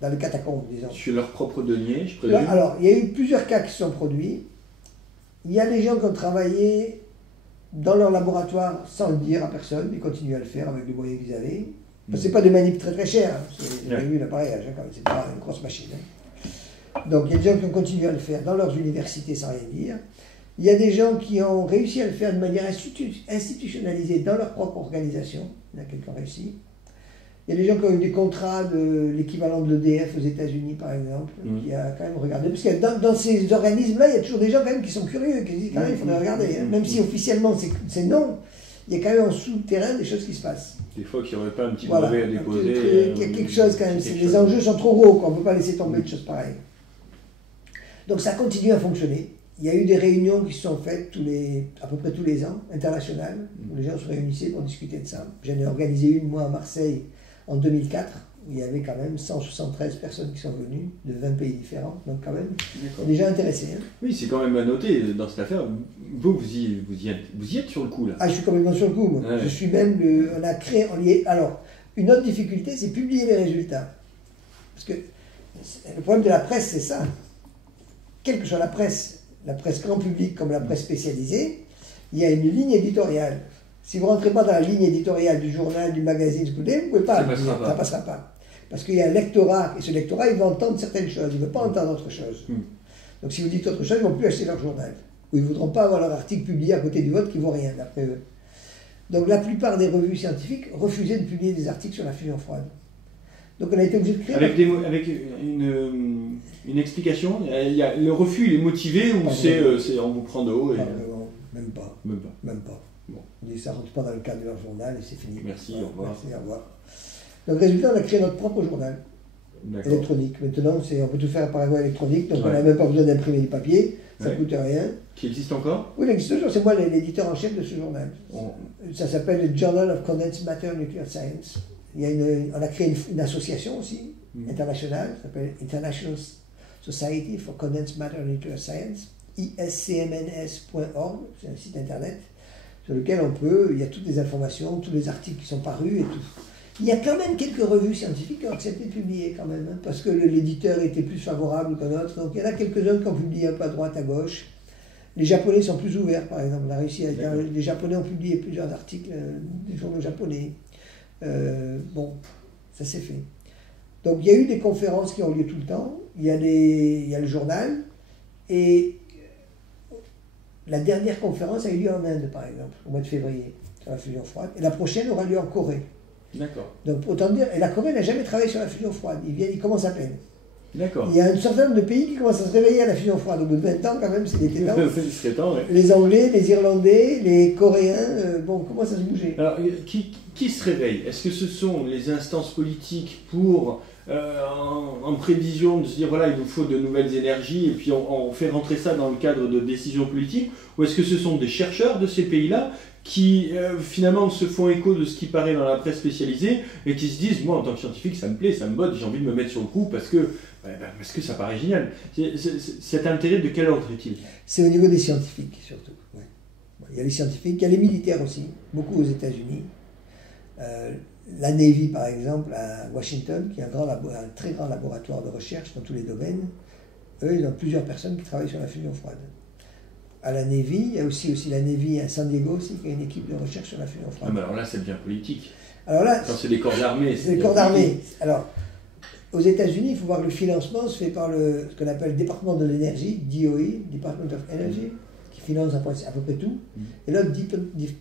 Dans les catacombes, disons. Sur leurs propres deniers, je présume. Alors, il y a eu plusieurs cas qui se sont produits. Il y a des gens qui ont travaillé dans leur laboratoire sans le dire à personne, ils continuent à le faire avec les moyens qu'ils avaient. Ce n'est pas des manips très très chers, vous avez vu l'appareillage, c'est pas une grosse machine. Hein. Donc il y a des gens qui ont continué à le faire dans leurs universités sans rien dire. Il y a des gens qui ont réussi à le faire de manière institutionnalisée dans leur propre organisation. Il y en a quelques qui ont réussi. Il y a des gens qui ont eu des contrats de l'équivalent de l'EDF aux États-Unis, par exemple, qui a quand même regardé. Parce que dans ces organismes-là, il y a toujours des gens quand même qui sont curieux, qui disent quand même il faudrait regarder. Hein. Même si officiellement c'est non, il y a quand même en souterrain des choses qui se passent. Des fois qu'il n'y aurait pas un petit brevet à déposer. Il y a quelque chose quand même. Les enjeux sont trop gros, on ne peut pas laisser tomber de choses pareilles. Donc ça continue à fonctionner. Il y a eu des réunions qui se sont faites à peu près tous les ans, internationales, où les gens se réunissaient pour discuter de ça. J'en ai organisé une, moi, à Marseille, en 2004, où il y avait quand même 173 personnes qui sont venues, de 20 pays différents, donc quand même, déjà intéressés. Hein. Oui, c'est quand même à noter dans cette affaire. Vous y êtes sur le coup, là. Ah, je suis complètement sur le coup, moi. Ouais. Je suis même, on a créé, alors, une autre difficulté, c'est publier les résultats. Parce que le problème de la presse, c'est ça. Quelle que soit la presse grand public comme la presse spécialisée, il y a une ligne éditoriale. Si vous ne rentrez pas dans la ligne éditoriale du journal, du magazine, vous ne pouvez pas. Ça ne passera pas. Parce qu'il y a un lectorat, et ce lectorat, il va entendre certaines choses, il ne veut pas entendre autre chose. Donc si vous dites autre chose, ils ne vont plus acheter leur journal. Ou ils ne voudront pas avoir leur article publié à côté du vote qui ne vaut rien, d'après eux. Donc la plupart des revues scientifiques refusaient de publier des articles sur la fusion froide. Donc on a été obligé de créer... Avec une explication, le refus il est motivé ou c'est on vous prend de haut et... Même pas. Même pas. Bon. On dit ça ne rentre pas dans le cadre de leur journal et c'est fini. Merci, au revoir. Merci, au revoir. Donc résultat, on a créé notre propre journal électronique. Maintenant, on peut tout faire par voie électronique, donc on n'a même pas besoin d'imprimer du papier, ça ne coûte rien. Qui existe encore? Oui, il existe toujours, c'est moi l'éditeur en chef de ce journal. Ça s'appelle le Journal of Condensed Matter Nuclear Science. On a créé une association aussi, internationale, qui s'appelle International Society for Condensed Matter Nuclear Science, iscmns.org, c'est un site internet sur lequel il y a toutes les informations, tous les articles qui sont parus et tout. Il y a quand même quelques revues scientifiques qui ont accepté de publier quand même, hein, parce que l'éditeur était plus favorable qu'un autre, donc il y en a quelques-uns qui ont publié un peu à droite, à gauche. Les Japonais sont plus ouverts, par exemple, on a réussi les Japonais ont publié plusieurs articles des journaux japonais. Bon, ça s'est fait. Donc il y a eu des conférences qui ont lieu tout le temps, il y a le journal, et la dernière conférence a eu lieu en Inde, par exemple, au mois de février, sur la fusion froide, et la prochaine aura lieu en Corée. D'accord. Donc autant dire, et la Corée n'a jamais travaillé sur la fusion froide, ils commencent à peine. D'accord. Il y a un certain nombre de pays qui commencent à se réveiller à la fusion froide, au bout de 20 ans quand même, c'est des temps. C'est temps, ouais. Les Anglais, les Irlandais, les Coréens, commencent à se bouger. Alors, qui se réveille? Est-ce que ce sont les instances politiques pour en prévision de se dire voilà, il nous faut de nouvelles énergies et puis on fait rentrer ça dans le cadre de décisions politiques, ou est-ce que ce sont des chercheurs de ces pays-là qui finalement se font écho de ce qui paraît dans la presse spécialisée et qui se disent moi en tant que scientifique ça me plaît, ça me botte, j'ai envie de me mettre sur le coup parce que ça paraît génial. Cet intérêt de quel ordre est-il? C'est au niveau des scientifiques surtout. Ouais. Il y a les scientifiques, il y a les militaires aussi, beaucoup aux États-Unis. La Navy par exemple à Washington, qui est un très grand laboratoire de recherche dans tous les domaines, eux ils ont plusieurs personnes qui travaillent sur la fusion froide. À la Navy, il y a aussi la Navy à San Diego aussi, qui a une équipe de recherche sur la fusion froide. Ah bah alors là, ça devient politique. Alors là, quand c'est les corps d'armée, c'est les corps d'armée. Alors, aux États-Unis, il faut voir que le financement se fait par ce qu'on appelle le département de l'énergie, DOE, Department of Energy, qui finance à peu près tout. Et l'autre,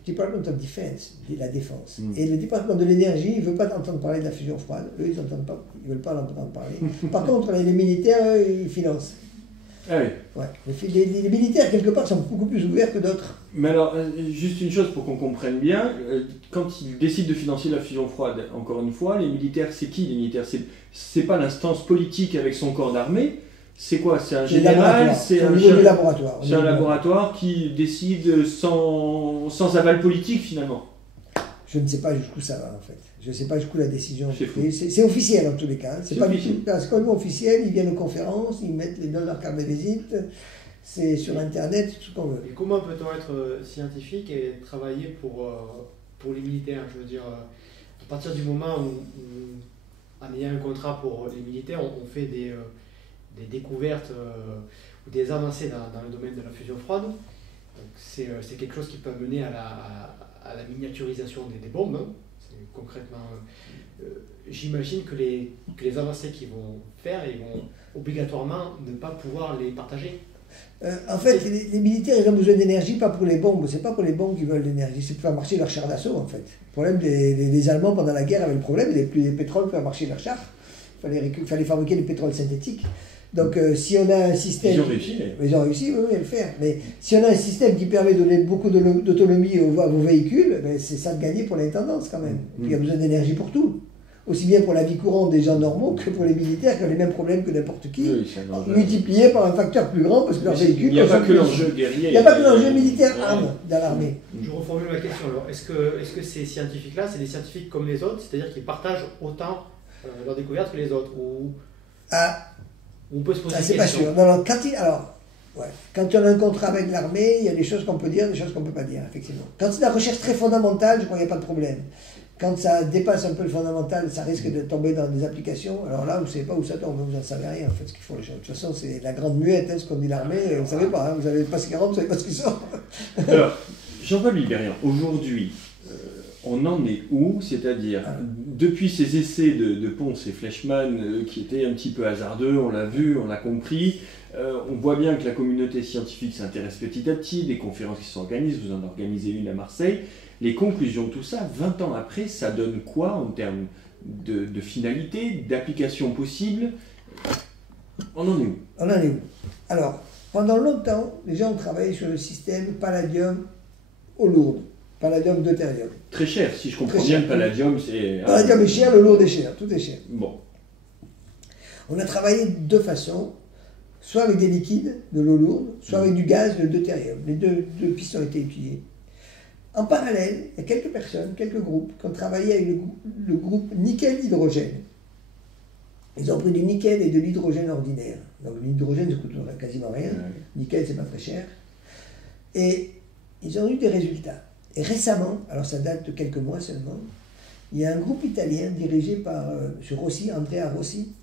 Department of Defense, la défense. Et le département de l'énergie, il ne veut pas entendre parler de la fusion froide. Eux, ils ne veulent pas en entendre parler. Par contre, les militaires, eux, ils financent. Ah oui. Ouais. Les militaires, quelque part, sont beaucoup plus ouverts que d'autres. Mais alors, juste une chose pour qu'on comprenne bien, quand ils décident de financer la fusion froide, encore une fois, les militaires, c'est qui les militaires? C'est pas l'instance politique avec son corps d'armée, c'est quoi? C'est un général? C'est un laboratoire. C'est un laboratoire qui décide sans aval politique finalement. Je ne sais pas jusqu'où ça va en fait. Je ne sais pas jusqu'où la décision. C'est officiel en tous les cas. C'est complètement officiel. Ils viennent aux conférences, ils donnent leur carte de visite. C'est sur Internet, tout ce qu'on veut. Et comment peut-on être scientifique et travailler pour les militaires? Je veux dire, à partir du moment où en ayant un contrat pour les militaires, on fait des découvertes ou des avancées dans le domaine de la fusion froide. C'est quelque chose qui peut mener à la miniaturisation des bombes. Hein. Concrètement, j'imagine que les avancées qu'ils vont faire, ils vont obligatoirement ne pas pouvoir les partager. En fait, les militaires, ils ont besoin d'énergie, pas pour les bombes. C'est pas pour les bombes qu'ils veulent l'énergie, c'est pour faire marcher leur char d'assaut, en fait. Le problème, les Allemands, pendant la guerre, avaient le problème, ils n'avaient plus de pétrole pour faire marcher leur char. Il fallait fabriquer du pétrole synthétique. Donc, si on a un système... Ils ont réussi. Ils ont réussi, oui, à le faire. Mais si on a un système qui permet de donner beaucoup d'autonomie à vos véhicules, ben, c'est ça de gagner pour l'intendance, quand même. Puis, il y a besoin d'énergie pour tout. Aussi bien pour la vie courante des gens normaux que pour les militaires qui ont les mêmes problèmes que n'importe qui, multipliés par un facteur plus grand parce que leurs véhicules... Il n'y a pas que l'enjeu guerrier. Il n'y a pas que l'enjeu militaire arme dans l'armée. Je reformule ma question alors. Est-ce que ces scientifiques-là, c'est des scientifiques comme les autres, c'est-à-dire qu'ils partagent autant leurs découvertes que les autres, ou on peut se poser c'est pas sûr. Non, quand on a un contrat avec l'armée, il y a des choses qu'on peut dire, des choses qu'on ne peut pas dire, effectivement. Quand c'est de la recherche très fondamentale, je crois qu'il n'y a pas de problème. Quand ça dépasse un peu le fondamental, ça risque de tomber dans des applications. Alors là, vous ne savez pas où ça tombe, vous n'en savez rien en fait ce qu'ils font les gens. De toute façon, c'est la grande muette, ce qu'on dit l'armée, vous ne savez pas, vous savez pas ce qui rentre, vous ne savez pas ce qui sort. Alors, Jean-Paul Libérian, aujourd'hui, on en est où? C'est-à-dire, depuis ces essais de Pons et Fleischmann, qui étaient un petit peu hasardeux, on l'a vu, on l'a compris, on voit bien que la communauté scientifique s'intéresse petit à petit, des conférences qui s'organisent, vous en organisez une à Marseille. Les conclusions de tout ça, 20 ans après, ça donne quoi en termes de finalité, d'application possible? On en est où? On en est où? Alors, pendant longtemps, les gens ont travaillé sur le système palladium au lourd. Palladium deutérium. Très cher, si je comprends bien, le palladium, c'est... Palladium est cher, le lourd est cher, tout est cher. Bon. On a travaillé de deux façons, soit avec des liquides, de l'eau lourde, soit avec du gaz, de deutérium. Les deux pistes ont été étudiées. En parallèle, il y a quelques personnes, quelques groupes qui ont travaillé avec le groupe nickel-hydrogène. Ils ont pris du nickel et de l'hydrogène ordinaire. Donc l'hydrogène ne coûte quasiment rien, nickel c'est pas très cher. Et ils ont eu des résultats. Et récemment, alors ça date de quelques mois seulement, il y a un groupe italien dirigé par M. Rossi, Andrea Rossi,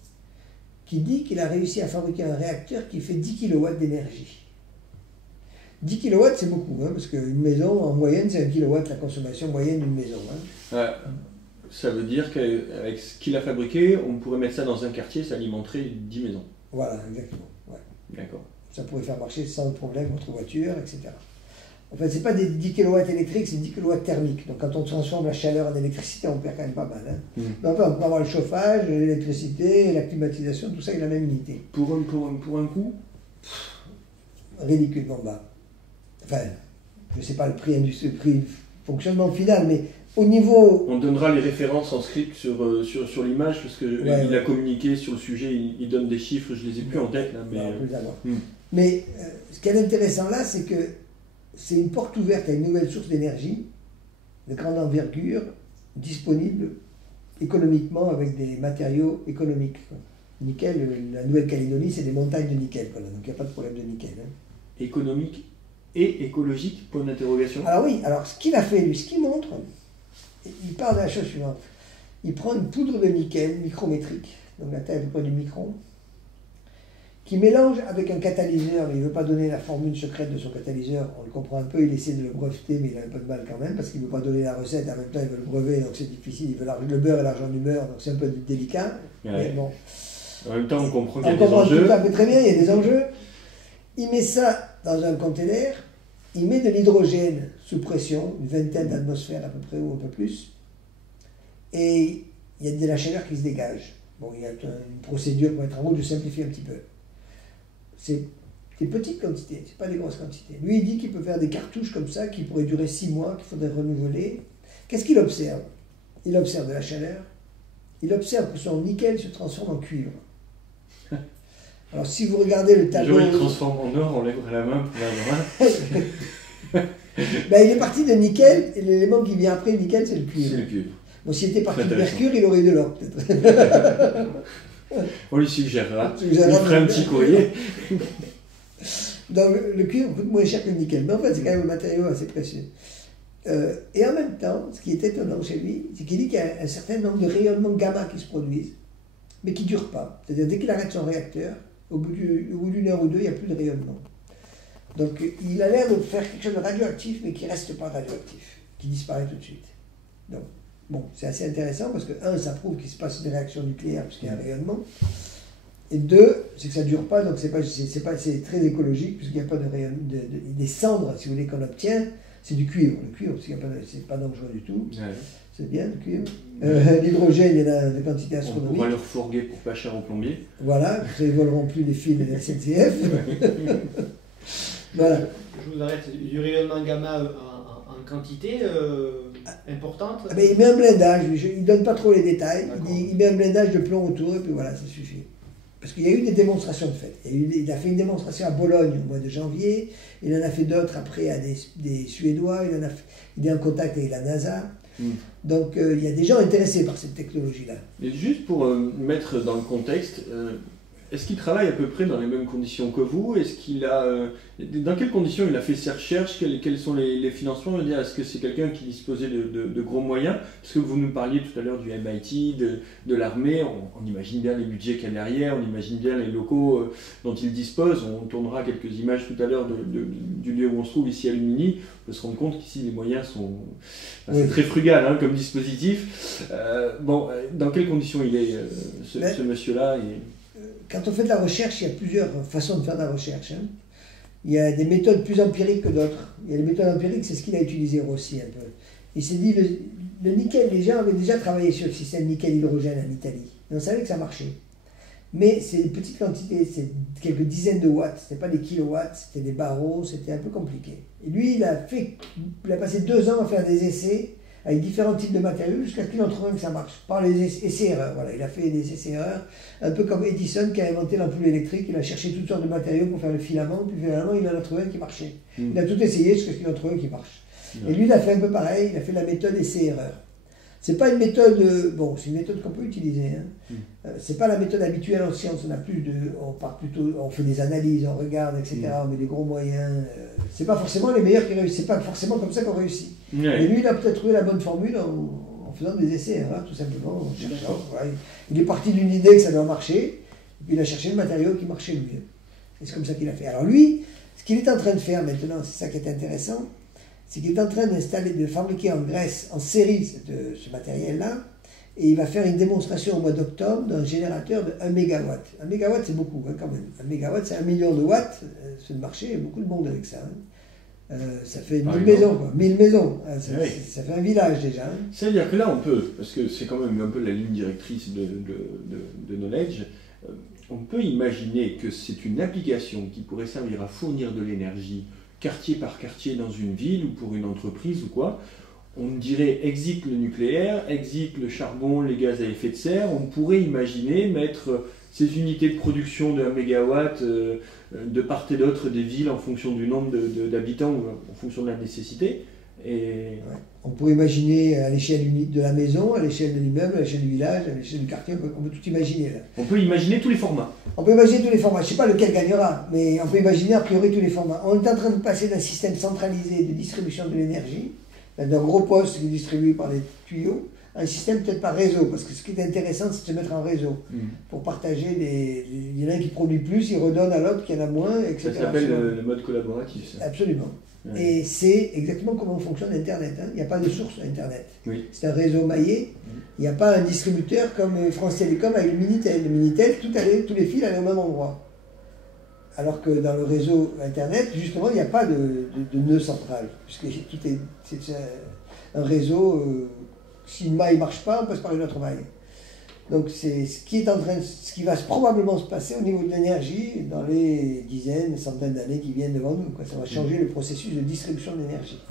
qui dit qu'il a réussi à fabriquer un réacteur qui fait 10 kW d'énergie. 10 kW c'est beaucoup, hein, parce qu'une maison, en moyenne, c'est 1 kW la consommation moyenne d'une maison. Hein. Ça veut dire qu'avec ce qu'il a fabriqué, on pourrait mettre ça dans un quartier, ça alimenterait 10 maisons. Voilà, exactement. Ouais. D'accord. Ça pourrait faire marcher sans problème votre voiture, etc. En fait, ce n'est pas des 10 kW électriques, c'est 10 kW thermiques. Donc quand on transforme la chaleur en électricité, on perd quand même pas mal. Hein. Donc on peut avoir le chauffage, l'électricité, la climatisation, tout ça est la même unité. Pour un coût ridiculement bas. Enfin, je ne sais pas le prix fonctionnement final, mais Au niveau... On donnera les références en script sur l'image, parce qu'il a communiqué sur le sujet, il donne des chiffres, je les ai plus en tête là. Mais, on peut les avoir. Mais ce qui est intéressant là, c'est que c'est une porte ouverte à une nouvelle source d'énergie de grande envergure, disponible économiquement avec des matériaux économiques. Nickel, la Nouvelle-Calédonie, c'est des montagnes de nickel, donc il n'y a pas de problème de nickel. Économique et écologique, point d'interrogation. Alors oui, alors ce qu'il a fait, lui, ce qu'il montre, il parle de la chose suivante. Il prend une poudre de nickel micrométrique, donc la taille à peu près du micron, qui mélange avec un catalyseur, mais il ne veut pas donner la formule secrète de son catalyseur, on le comprend un peu, il essaie de le breveter, mais il a un peu de mal quand même, parce qu'il ne veut pas donner la recette, en même temps il veut le brevet, donc c'est difficile, il veut le beurre et l'argent du beurre, donc c'est un peu délicat, mais bon. En même temps, on comprend qu'il y a des enjeux. On comprend tout à fait très bien, il y a des enjeux. Il met ça dans un conteneur, il met de l'hydrogène sous pression, une vingtaine d'atmosphères à peu près, ou un peu plus, et il y a de la chaleur qui se dégage. Bon, il y a une procédure pour mettre en route, je simplifie un petit peu. C'est des petites quantités, c'est pas des grosses quantités. Lui, il dit qu'il peut faire des cartouches comme ça, qui pourraient durer 6 mois, qu'il faudrait renouveler. Qu'est-ce qu'il observe? Il observe de la chaleur, il observe que son nickel se transforme en cuivre. Alors, si vous regardez le tableau... Il transforme en or, on lèverait la main pour la main. Ben, il est parti de nickel, et l'élément qui vient après le nickel, c'est le cuivre. C'est le cuivre. Bon, s'il était parti de mercure, il aurait eu de l'or, peut-être. On lui suggérera. Il ferait un petit courrier. Donc, le cuivre coûte moins cher que le nickel. Mais en fait, c'est quand même un matériau assez précieux. Et en même temps, ce qui est étonnant chez lui, c'est qu'il dit qu'il y a un certain nombre de rayonnements gamma qui se produisent, mais qui ne durent pas. C'est-à-dire, dès qu'il arrête son réacteur, au bout d'une heure ou deux, il n'y a plus de rayonnement. Donc, il a l'air de faire quelque chose de radioactif, mais qui ne reste pas radioactif, qui disparaît tout de suite. Donc, bon, c'est assez intéressant parce que, un, ça prouve qu'il se passe une réaction nucléaire puisqu'il y a un rayonnement. Et deux, c'est que ça ne dure pas, donc c'est très écologique puisqu'il n'y a pas de rayonnement. Des cendres, si vous voulez, qu'on obtient, c'est du cuivre. Le cuivre, c'est pas dangereux du tout. Ouais. C'est bien, le cuivre. L'hydrogène, il y en a de quantité astronomique. On pourra le refourguer pour pas cher au plombier. Voilà, ils ne voleront plus les fils de la SNCF. Voilà. Je vous arrête. Du rayonnement gamma en quantité importante. Ah ben, il met un blindage, il ne donne pas trop les détails. Il met un blindage de plomb autour et puis voilà, ça suffit. Parce qu'il y a eu des démonstrations de fait. Il a fait une démonstration à Bologne au mois de janvier, il en a fait d'autres après à des Suédois, il est en contact avec la NASA. Donc il y a des gens intéressés par cette technologie-là. Et juste pour mettre dans le contexte, est-ce qu'il travaille à peu près dans les mêmes conditions que vous? Est-ce qu'il a, dans quelles conditions il a fait ses recherches? Quels sont les financements? Est-ce que c'est quelqu'un qui disposait de gros moyens? Parce que vous nous parliez tout à l'heure du MIT, de l'armée, on imagine bien les budgets qu'il y a derrière, on imagine bien les locaux dont il dispose. On tournera quelques images tout à l'heure du lieu où on se trouve ici à Lumini. On peut se rendre compte qu'ici les moyens sont c'est très frugal hein, comme dispositif. Dans quelles conditions il est ce monsieur-là Quand on fait de la recherche, il y a plusieurs façons de faire de la recherche. Hein. Il y a des méthodes plus empiriques que d'autres. Il y a les méthodes empiriques, c'est ce qu'il a utilisé Rossi un peu. Il s'est dit, le nickel, les gens avaient déjà travaillé sur le système nickel-hydrogène en Italie. Et on savait que ça marchait. Mais c'est des petites quantités, c'est quelques dizaines de watts. Ce n'était pas des kilowatts, c'était des barreaux, c'était un peu compliqué. Et lui, il a passé 2 ans à faire des essais avec différents types de matériaux, jusqu'à ce qu'il en trouve un que ça marche. Par les essais-erreurs, voilà. Il a fait des essais-erreurs, un peu comme Edison qui a inventé l'ampoule électrique, il a cherché toutes sortes de matériaux pour faire le filament, puis finalement il en a trouvé un qui marchait. Il a tout essayé jusqu'à ce qu'il en trouve un qui marche. Et lui, il a fait un peu pareil, il a fait la méthode essai-erreur. C'est pas une méthode, c'est une méthode qu'on peut utiliser. Hein. C'est pas la méthode habituelle en science, on fait des analyses, on regarde, etc., on met des gros moyens. C'est pas forcément les meilleurs qui réussissent, c'est pas forcément comme ça qu'on réussit. Et lui, il a peut-être trouvé la bonne formule en faisant des essais-erreurs, tout simplement, en cherchant. Voilà. Il est parti d'une idée que ça doit marcher, et puis il a cherché le matériau qui marchait le mieux. Et c'est comme ça qu'il a fait. Alors lui, ce qu'il est en train de faire maintenant, c'est ça qui est intéressant, c'est qu'il est en train de fabriquer en Grèce, en série, ce matériel-là, et il va faire une démonstration au mois d'octobre d'un générateur de 1 MW. 1 MW, c'est beaucoup, hein, quand même. 1 MW, c'est 1 million de watts. Sur le marché, il y a beaucoup de monde avec ça. Hein. Ça fait 1000 maisons, quoi. 1000 maisons. Ça fait un village, déjà. Hein. C'est-à-dire que là, on peut, parce que c'est quand même un peu la ligne directrice de Knowledge, on peut imaginer que c'est une application qui pourrait servir à fournir de l'énergie quartier par quartier dans une ville ou pour une entreprise ou quoi. on dirait exit le nucléaire, exit le charbon, les gaz à effet de serre, on pourrait imaginer mettre ces unités de production de 1 mégawatt de part et d'autre des villes en fonction du nombre d'habitants ou en fonction de la nécessité. Et... Ouais. On pourrait imaginer à l'échelle de la maison, à l'échelle de l'immeuble, à l'échelle du village, à l'échelle du quartier, on peut tout imaginer là. On peut imaginer tous les formats. On peut imaginer tous les formats. Je ne sais pas lequel gagnera, mais on peut imaginer a priori tous les formats. On est en train de passer d'un système centralisé de distribution de l'énergie, d'un gros poste qui est distribué par des tuyaux, à un système peut-être par réseau, parce que ce qui est intéressant, c'est de se mettre en réseau, pour partager il y en a un qui produit plus, il redonne à l'autre qui en a moins, etc. Ça s'appelle le mode collaboratif, ça. Absolument. Ouais. Et c'est exactement comment fonctionne Internet. Hein. Il n'y a pas de source Internet. Oui. C'est un réseau maillé. Il n'y a pas un distributeur comme France Télécom avec le Minitel. Le Minitel, tous les fils allaient au même endroit. Alors que dans le réseau Internet, justement, il n'y a pas de nœud central. Puisque c'est un réseau, si une maille ne marche pas, on passe par une autre maille. Donc c'est ce qui va probablement se passer au niveau de l'énergie dans les dizaines, centaines d'années qui viennent devant nous. Ça va changer le processus de distribution de l'énergie.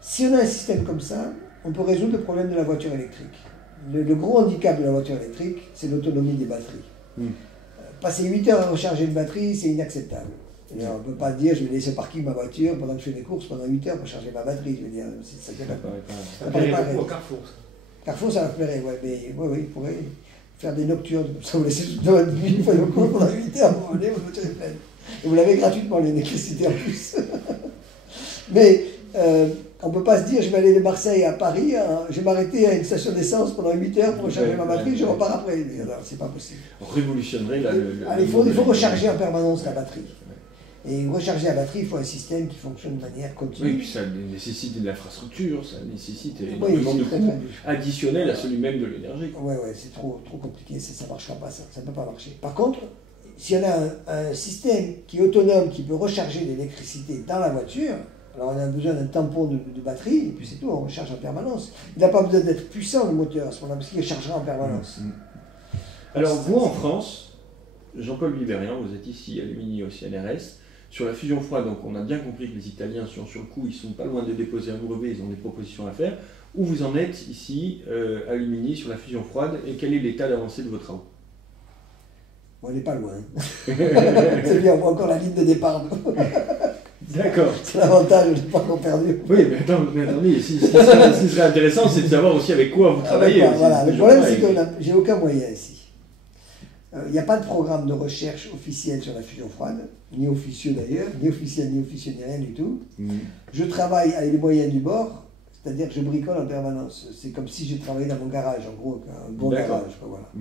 Si on a un système comme ça, on peut résoudre le problème de la voiture électrique. Le gros handicap de la voiture électrique, c'est l'autonomie des batteries. Passer 8 heures à recharger une batterie, c'est inacceptable. Alors, on ne peut pas dire, je vais laisser au parking ma voiture pendant que je fais mes courses pendant 8 heures pour charger ma batterie. Je veux dire, ça paraît pas au Carrefour. Carrefour, ça va plairait, ouais, mais oui, il pourrait faire des nocturnes, comme ça vous laissez tout le temps une fois de cours pendant 8 heures, vous venez, votre voiture est pleine. Et vous l'avez gratuitement, l'électricité en plus. Mais on ne peut pas se dire, je vais aller de Marseille à Paris, hein, je vais m'arrêter à une station d'essence pendant 8 heures pour recharger ma batterie, je repars après. Non, c'est pas possible. On révolutionnerait là, il faut recharger en permanence la batterie. Et recharger la batterie, il faut un système qui fonctionne de manière continue. Oui, puis ça nécessite de l'infrastructure, ça nécessite énormément de coûts additionnels à celui même de l'énergie. Oui, c'est trop compliqué, ça ne marchera pas, ça ne peut pas marcher. Par contre, si on a un système qui est autonome, qui peut recharger l'électricité dans la voiture, alors on a besoin d'un tampon de batterie, et puis c'est tout, on recharge en permanence. Il n'a pas besoin d'être puissant le moteur à ce moment-là, parce qu'il rechargera en permanence. Alors vous, en France, Jean-Paul Libérien, vous êtes ici à Lumini au CNRS. Sur la fusion froide, donc on a bien compris que les Italiens sont sur le coup, ils sont pas loin de déposer un brevet, ils ont des propositions à faire. Où vous en êtes ici à Lumini sur la fusion froide et quel est l'état d'avancée de vos travaux? On n'est pas loin. C'est bien, on voit encore la ligne de départ. D'accord. C'est l'avantage, je n'ai pas encore perdu. Oui, mais attendez, ce qui serait intéressant, c'est de savoir aussi avec quoi vous travaillez. Voilà. Le problème, c'est que j'ai aucun moyen ici. Il n'y a pas de programme de recherche officiel sur la fusion froide, ni officieux d'ailleurs, ni officiel, ni rien du tout. Je travaille avec les moyens du bord, c'est-à-dire que je bricole en permanence. C'est comme si je travaillais dans mon garage, en gros, un bon garage, quoi, voilà.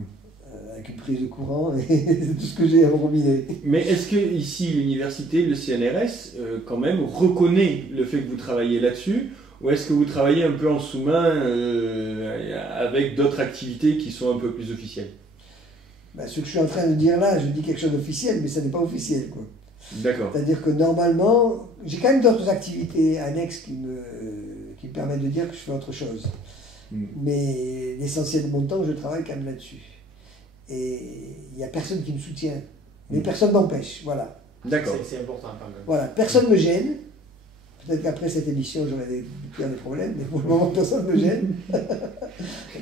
Avec une prise de courant et tout ce que j'ai à combiner. Mais est-ce que ici, l'université, le CNRS, quand même, reconnaît le fait que vous travaillez là-dessus, ou est-ce que vous travaillez un peu en sous-main avec d'autres activités qui sont un peu plus officielles? Ce que je suis en train de dire là, je dis quelque chose d'officiel, mais ça n'est pas officiel, quoi. D'accord. C'est-à-dire que normalement, j'ai quand même d'autres activités annexes qui me permettent de dire que je fais autre chose. Mais l'essentiel de mon temps, je travaille quand même là-dessus. Et il n'y a personne qui me soutient. Mais personne m'empêche, voilà. D'accord. C'est important quand même. Voilà, personne ne me gêne. Peut-être qu'après cette émission, j'aurai des problèmes, mais pour le moment, personne ne me gêne.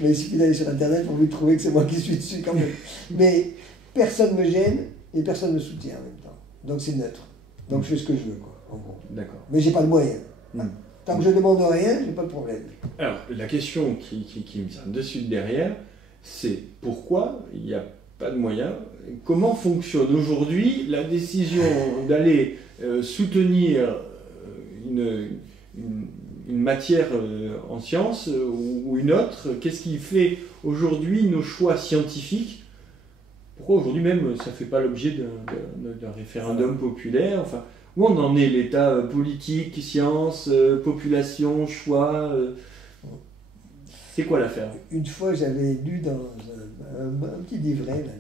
Mais il suffit d'aller sur Internet pour lui trouver que c'est moi qui suis dessus quand même. Mais personne ne me gêne et personne ne me soutient en même temps. Donc c'est neutre. Donc je fais ce que je veux, quoi, en gros. D'accord. Mais j'ai pas de moyens. Tant que je ne demande rien, j'ai pas de problème. Alors, la question qui me vient de suite derrière, c'est pourquoi il n'y a pas de moyens? Comment fonctionne aujourd'hui la décision d'aller soutenir une matière en sciences ou une autre? Qu'est-ce qui fait aujourd'hui nos choix scientifiques? Pourquoi aujourd'hui même ça ne fait pas l'objet d'un référendum populaire? Enfin, où on en est l'état politique, sciences, population, choix c'est quoi l'affaire? Une fois j'avais lu dans un petit livret là,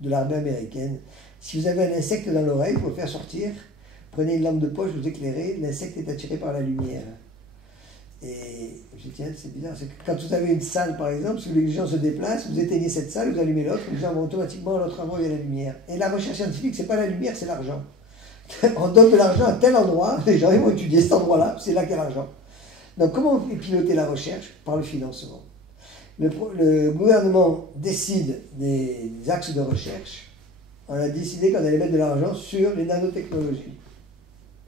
de l'armée américaine, si vous avez un insecte dans l'oreille, pour le faire sortir, prenez une lampe de poche, vous éclairez, l'insecte est attiré par la lumière. Et je dis, tiens, c'est bizarre, c'est que quand vous avez une salle, par exemple, si vous voulez que les gens se déplacent, vous éteignez cette salle, vous allumez l'autre, les gens vont automatiquement à l'autre endroit où il y a la lumière. Et la recherche scientifique, c'est pas la lumière, c'est l'argent. On donne de l'argent à tel endroit, les gens ils vont étudier cet endroit-là, c'est là qu'il y a l'argent. Donc comment on fait piloter la recherche? Par le financement. Le gouvernement décide des axes de recherche. On a décidé qu'on allait mettre de l'argent sur les nanotechnologies.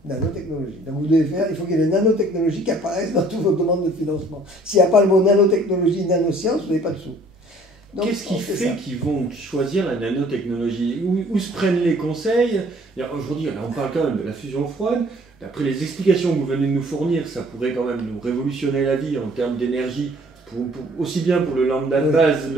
Nanotechnologie. Donc vous devez faire, il faut qu'il y ait des nanotechnologies qui apparaissent dans toutes vos demandes de financement. S'il n'y a pas le mot nanotechnologie, nanoscience, vous n'avez pas de sous. Qu'est-ce qui fait qu'ils vont choisir la nanotechnologie? Où se prennent les conseils? Aujourd'hui, on parle quand même de la fusion froide. D'après les explications que vous venez de nous fournir, ça pourrait quand même nous révolutionner la vie en termes d'énergie, aussi bien pour le lambda de base,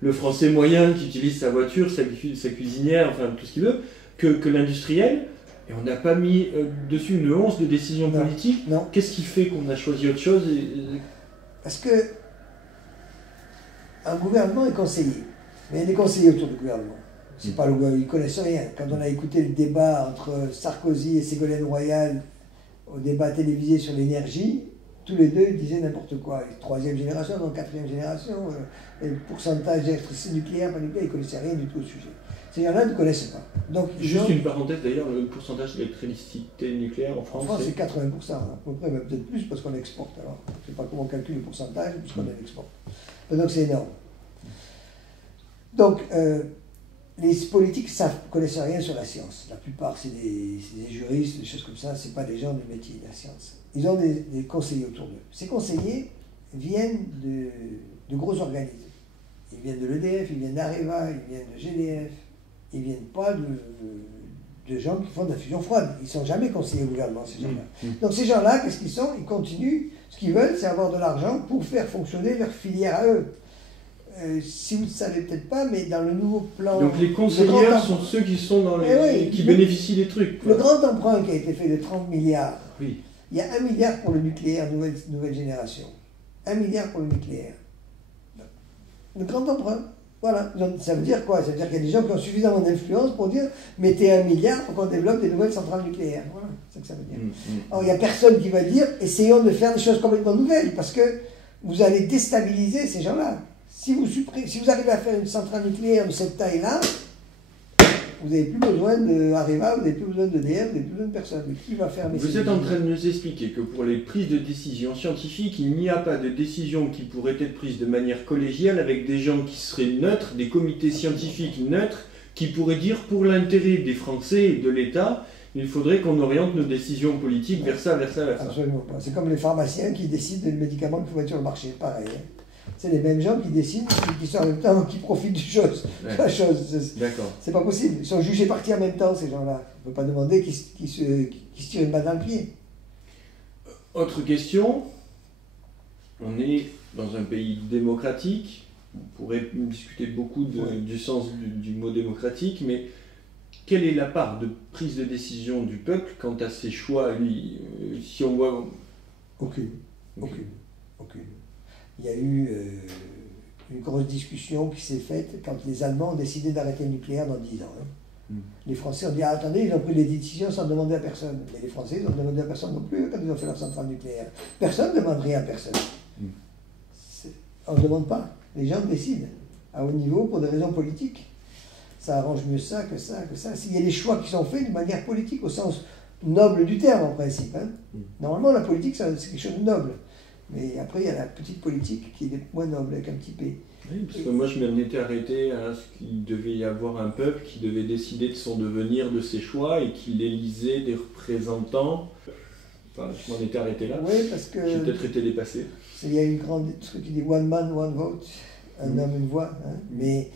le français moyen qui utilise sa voiture, sa cuisinière, enfin tout ce qu'il veut, que l'industriel. Et on n'a pas mis dessus une once de décision politique. Non. Qu'est-ce qui fait qu'on a choisi autre chose Parce que un gouvernement est conseillé. Mais il y a des conseillers autour du gouvernement. C'est pas le gouvernement, ils ne connaissent rien. Quand on a écouté le débat entre Sarkozy et Ségolène Royal, au débat télévisé sur l'énergie, tous les deux disaient n'importe quoi. Troisième génération, non, quatrième génération, le pourcentage d'électricité nucléaire, pas nucléaire, ils ne connaissaient rien du tout au sujet. Ces gens-là ne connaissent pas. Donc, juste une parenthèse d'ailleurs, le pourcentage d'électricité nucléaire en France, c'est 80%, à peu près, mais peut-être plus parce qu'on exporte. Alors, je ne sais pas comment on calcule le pourcentage, puisqu'on exporte. Donc c'est énorme. Donc, les politiques ne connaissent rien sur la science. La plupart, c'est des juristes, des choses comme ça, ce n'est pas des gens du métier de la science. Ils ont des conseillers autour d'eux. Ces conseillers viennent de gros organismes. Ils viennent de l'EDF, ils viennent d'Areva, ils viennent de GDF. Ils ne viennent pas de gens qui font de la fusion froide. Ils ne sont jamais conseillers au gouvernement, ces gens-là. Donc ces gens-là, qu'est-ce qu'ils sont? Ils continuent. Ce qu'ils veulent, c'est avoir de l'argent pour faire fonctionner leur filière à eux. Si vous ne savez peut-être pas, mais dans le nouveau plan... Donc les conseillers sont ceux qui sont dans qui bénéficient des trucs. Quoi. Le grand emprunt qui a été fait de 30 milliards, oui. Il y a 1 milliard pour le nucléaire nouvelle génération. 1 milliard pour le nucléaire. Le grand emprunt. Voilà. Ça veut dire quoi? Ça veut dire qu'il y a des gens qui ont suffisamment d'influence pour dire mettez 1 milliard pour qu'on développe des nouvelles centrales nucléaires. Voilà, c'est ce que ça veut dire. Alors il n'y a personne qui va dire essayons de faire des choses complètement nouvelles parce que vous allez déstabiliser ces gens-là. Si vous arrivez à faire une centrale nucléaire de cette taille-là, vous n'avez plus besoin d'Areva, vous n'avez plus besoin d'EDF, vous n'avez plus besoin de personne. Mais qui va faire Vous êtes en train de nous expliquer que pour les prises de décision scientifiques, il n'y a pas de décision qui pourrait être prise de manière collégiale avec des gens qui seraient neutres, des comités scientifiques neutres, qui pourraient dire pour l'intérêt des Français et de l'État, il faudrait qu'on oriente nos décisions politiques vers ça, vers ça, vers ça. Absolument pas. C'est comme les pharmaciens qui décident des médicaments qu'il faut mettre sur le marché, pareil. C'est les mêmes gens qui décident, qui sont en même temps, qui profitent du chose. Ouais. La chose. D'accord. C'est pas possible. Ils sont jugés partis en même temps, ces gens-là. On ne peut pas demander qu'ils se tirent une balle dans le pied. Autre question. On est dans un pays démocratique. On pourrait discuter beaucoup du sens du mot démocratique, mais quelle est la part de prise de décision du peuple quant à ses choix, lui? Si on voit... Aucune. Il y a eu une grosse discussion qui s'est faite quand les Allemands ont décidé d'arrêter le nucléaire dans 10 ans. Hein. Les Français ont dit attendez, ils ont pris les décisions sans demander à personne. Mais les Français, ils n'ont demandé à personne non plus quand ils ont fait leur centrale nucléaire. Personne ne demande rien à personne. On ne demande pas. Les gens décident à haut niveau pour des raisons politiques. Ça arrange mieux ça que ça, que ça. Il y a des choix qui sont faits de manière politique, au sens noble du terme en principe. Hein. Normalement, la politique, c'est quelque chose de noble. Mais après, il y a la petite politique qui est moins noble, avec un petit P. Oui, parce que moi, je m'en étais arrêté à ce qu'il devait y avoir un peuple qui devait décider de son devenir, de ses choix, et qu'il élisait des représentants. Enfin, je m'en étais arrêté là. Oui, parce que... J'ai peut-être été dépassé. Il y a une grande truc qui dit « one man, one vote », un homme, une voix. Hein. Mais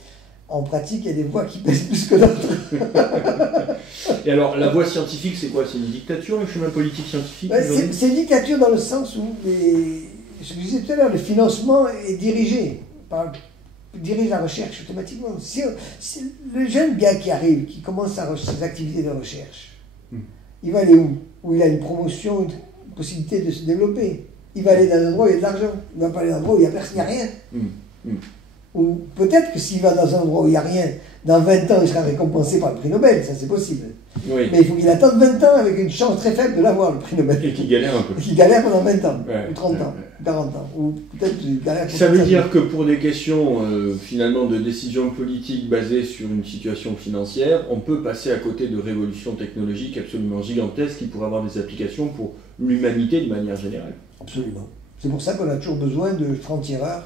en pratique, il y a des voix qui pèsent plus que d'autres. Et alors, la voie scientifique, c'est quoi? C'est une dictature, le chemin politique scientifique? C'est une dictature dans le sens où, je vous disais tout à l'heure, le financement est dirigé, dirige la recherche automatiquement. Si le jeune gars qui arrive, qui commence ses activités de recherche, il va aller où? Où il a une promotion, une possibilité de se développer. Il va aller dans un endroit où il y a de l'argent. Il ne va pas aller dans un endroit où il n'y a rien. Ou peut-être que s'il va dans un endroit où il n'y a rien, Dans 20 ans, il sera récompensé par le prix Nobel, ça c'est possible. Oui. Mais il faut qu'il attende 20 ans avec une chance très faible de l'avoir, le prix Nobel. Et qui galère un peu. Qui galère pendant 20 ans, Ouais, ou 30 ans, 40 ans, ou peut-être qu'il galère pour Ça veut 30 ans. dire que pour des questions finalement de décision politique basées sur une situation financière, on peut passer à côté de révolutions technologiques absolument gigantesques qui pourraient avoir des applications pour l'humanité de manière générale. Absolument. C'est pour ça qu'on a toujours besoin de francs-tireurs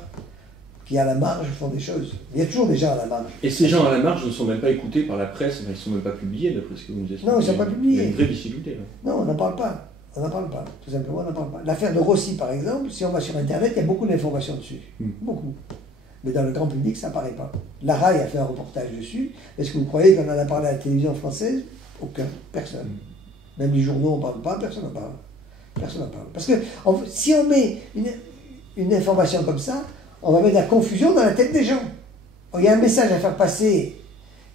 qui, à la marge, font des choses. Il y a toujours des gens à la marge. Et ces gens à la marge ne sont même pas écoutés par la presse, enfin, ils ne sont même pas publiés d'après ce que vous nous expliquez. Non, ils ne sont pas publiés. Il y a une vraie difficulté. Là. Non, on n'en parle pas. On n'en parle pas. Tout simplement, on n'en parle pas. L'affaire de Rossi, par exemple, si on va sur Internet, il y a beaucoup d'informations dessus. Beaucoup. Mais dans le grand public, ça n'apparaît pas. La RAI a fait un reportage dessus. Est-ce que vous croyez qu'on en a parlé à la télévision française? Aucun. Personne. Même les journaux, on ne parle pas, personne n'en parle. Personne n'en parle. Parce que si on met une information comme ça, on va mettre la confusion dans la tête des gens. Il y a un message à faire passer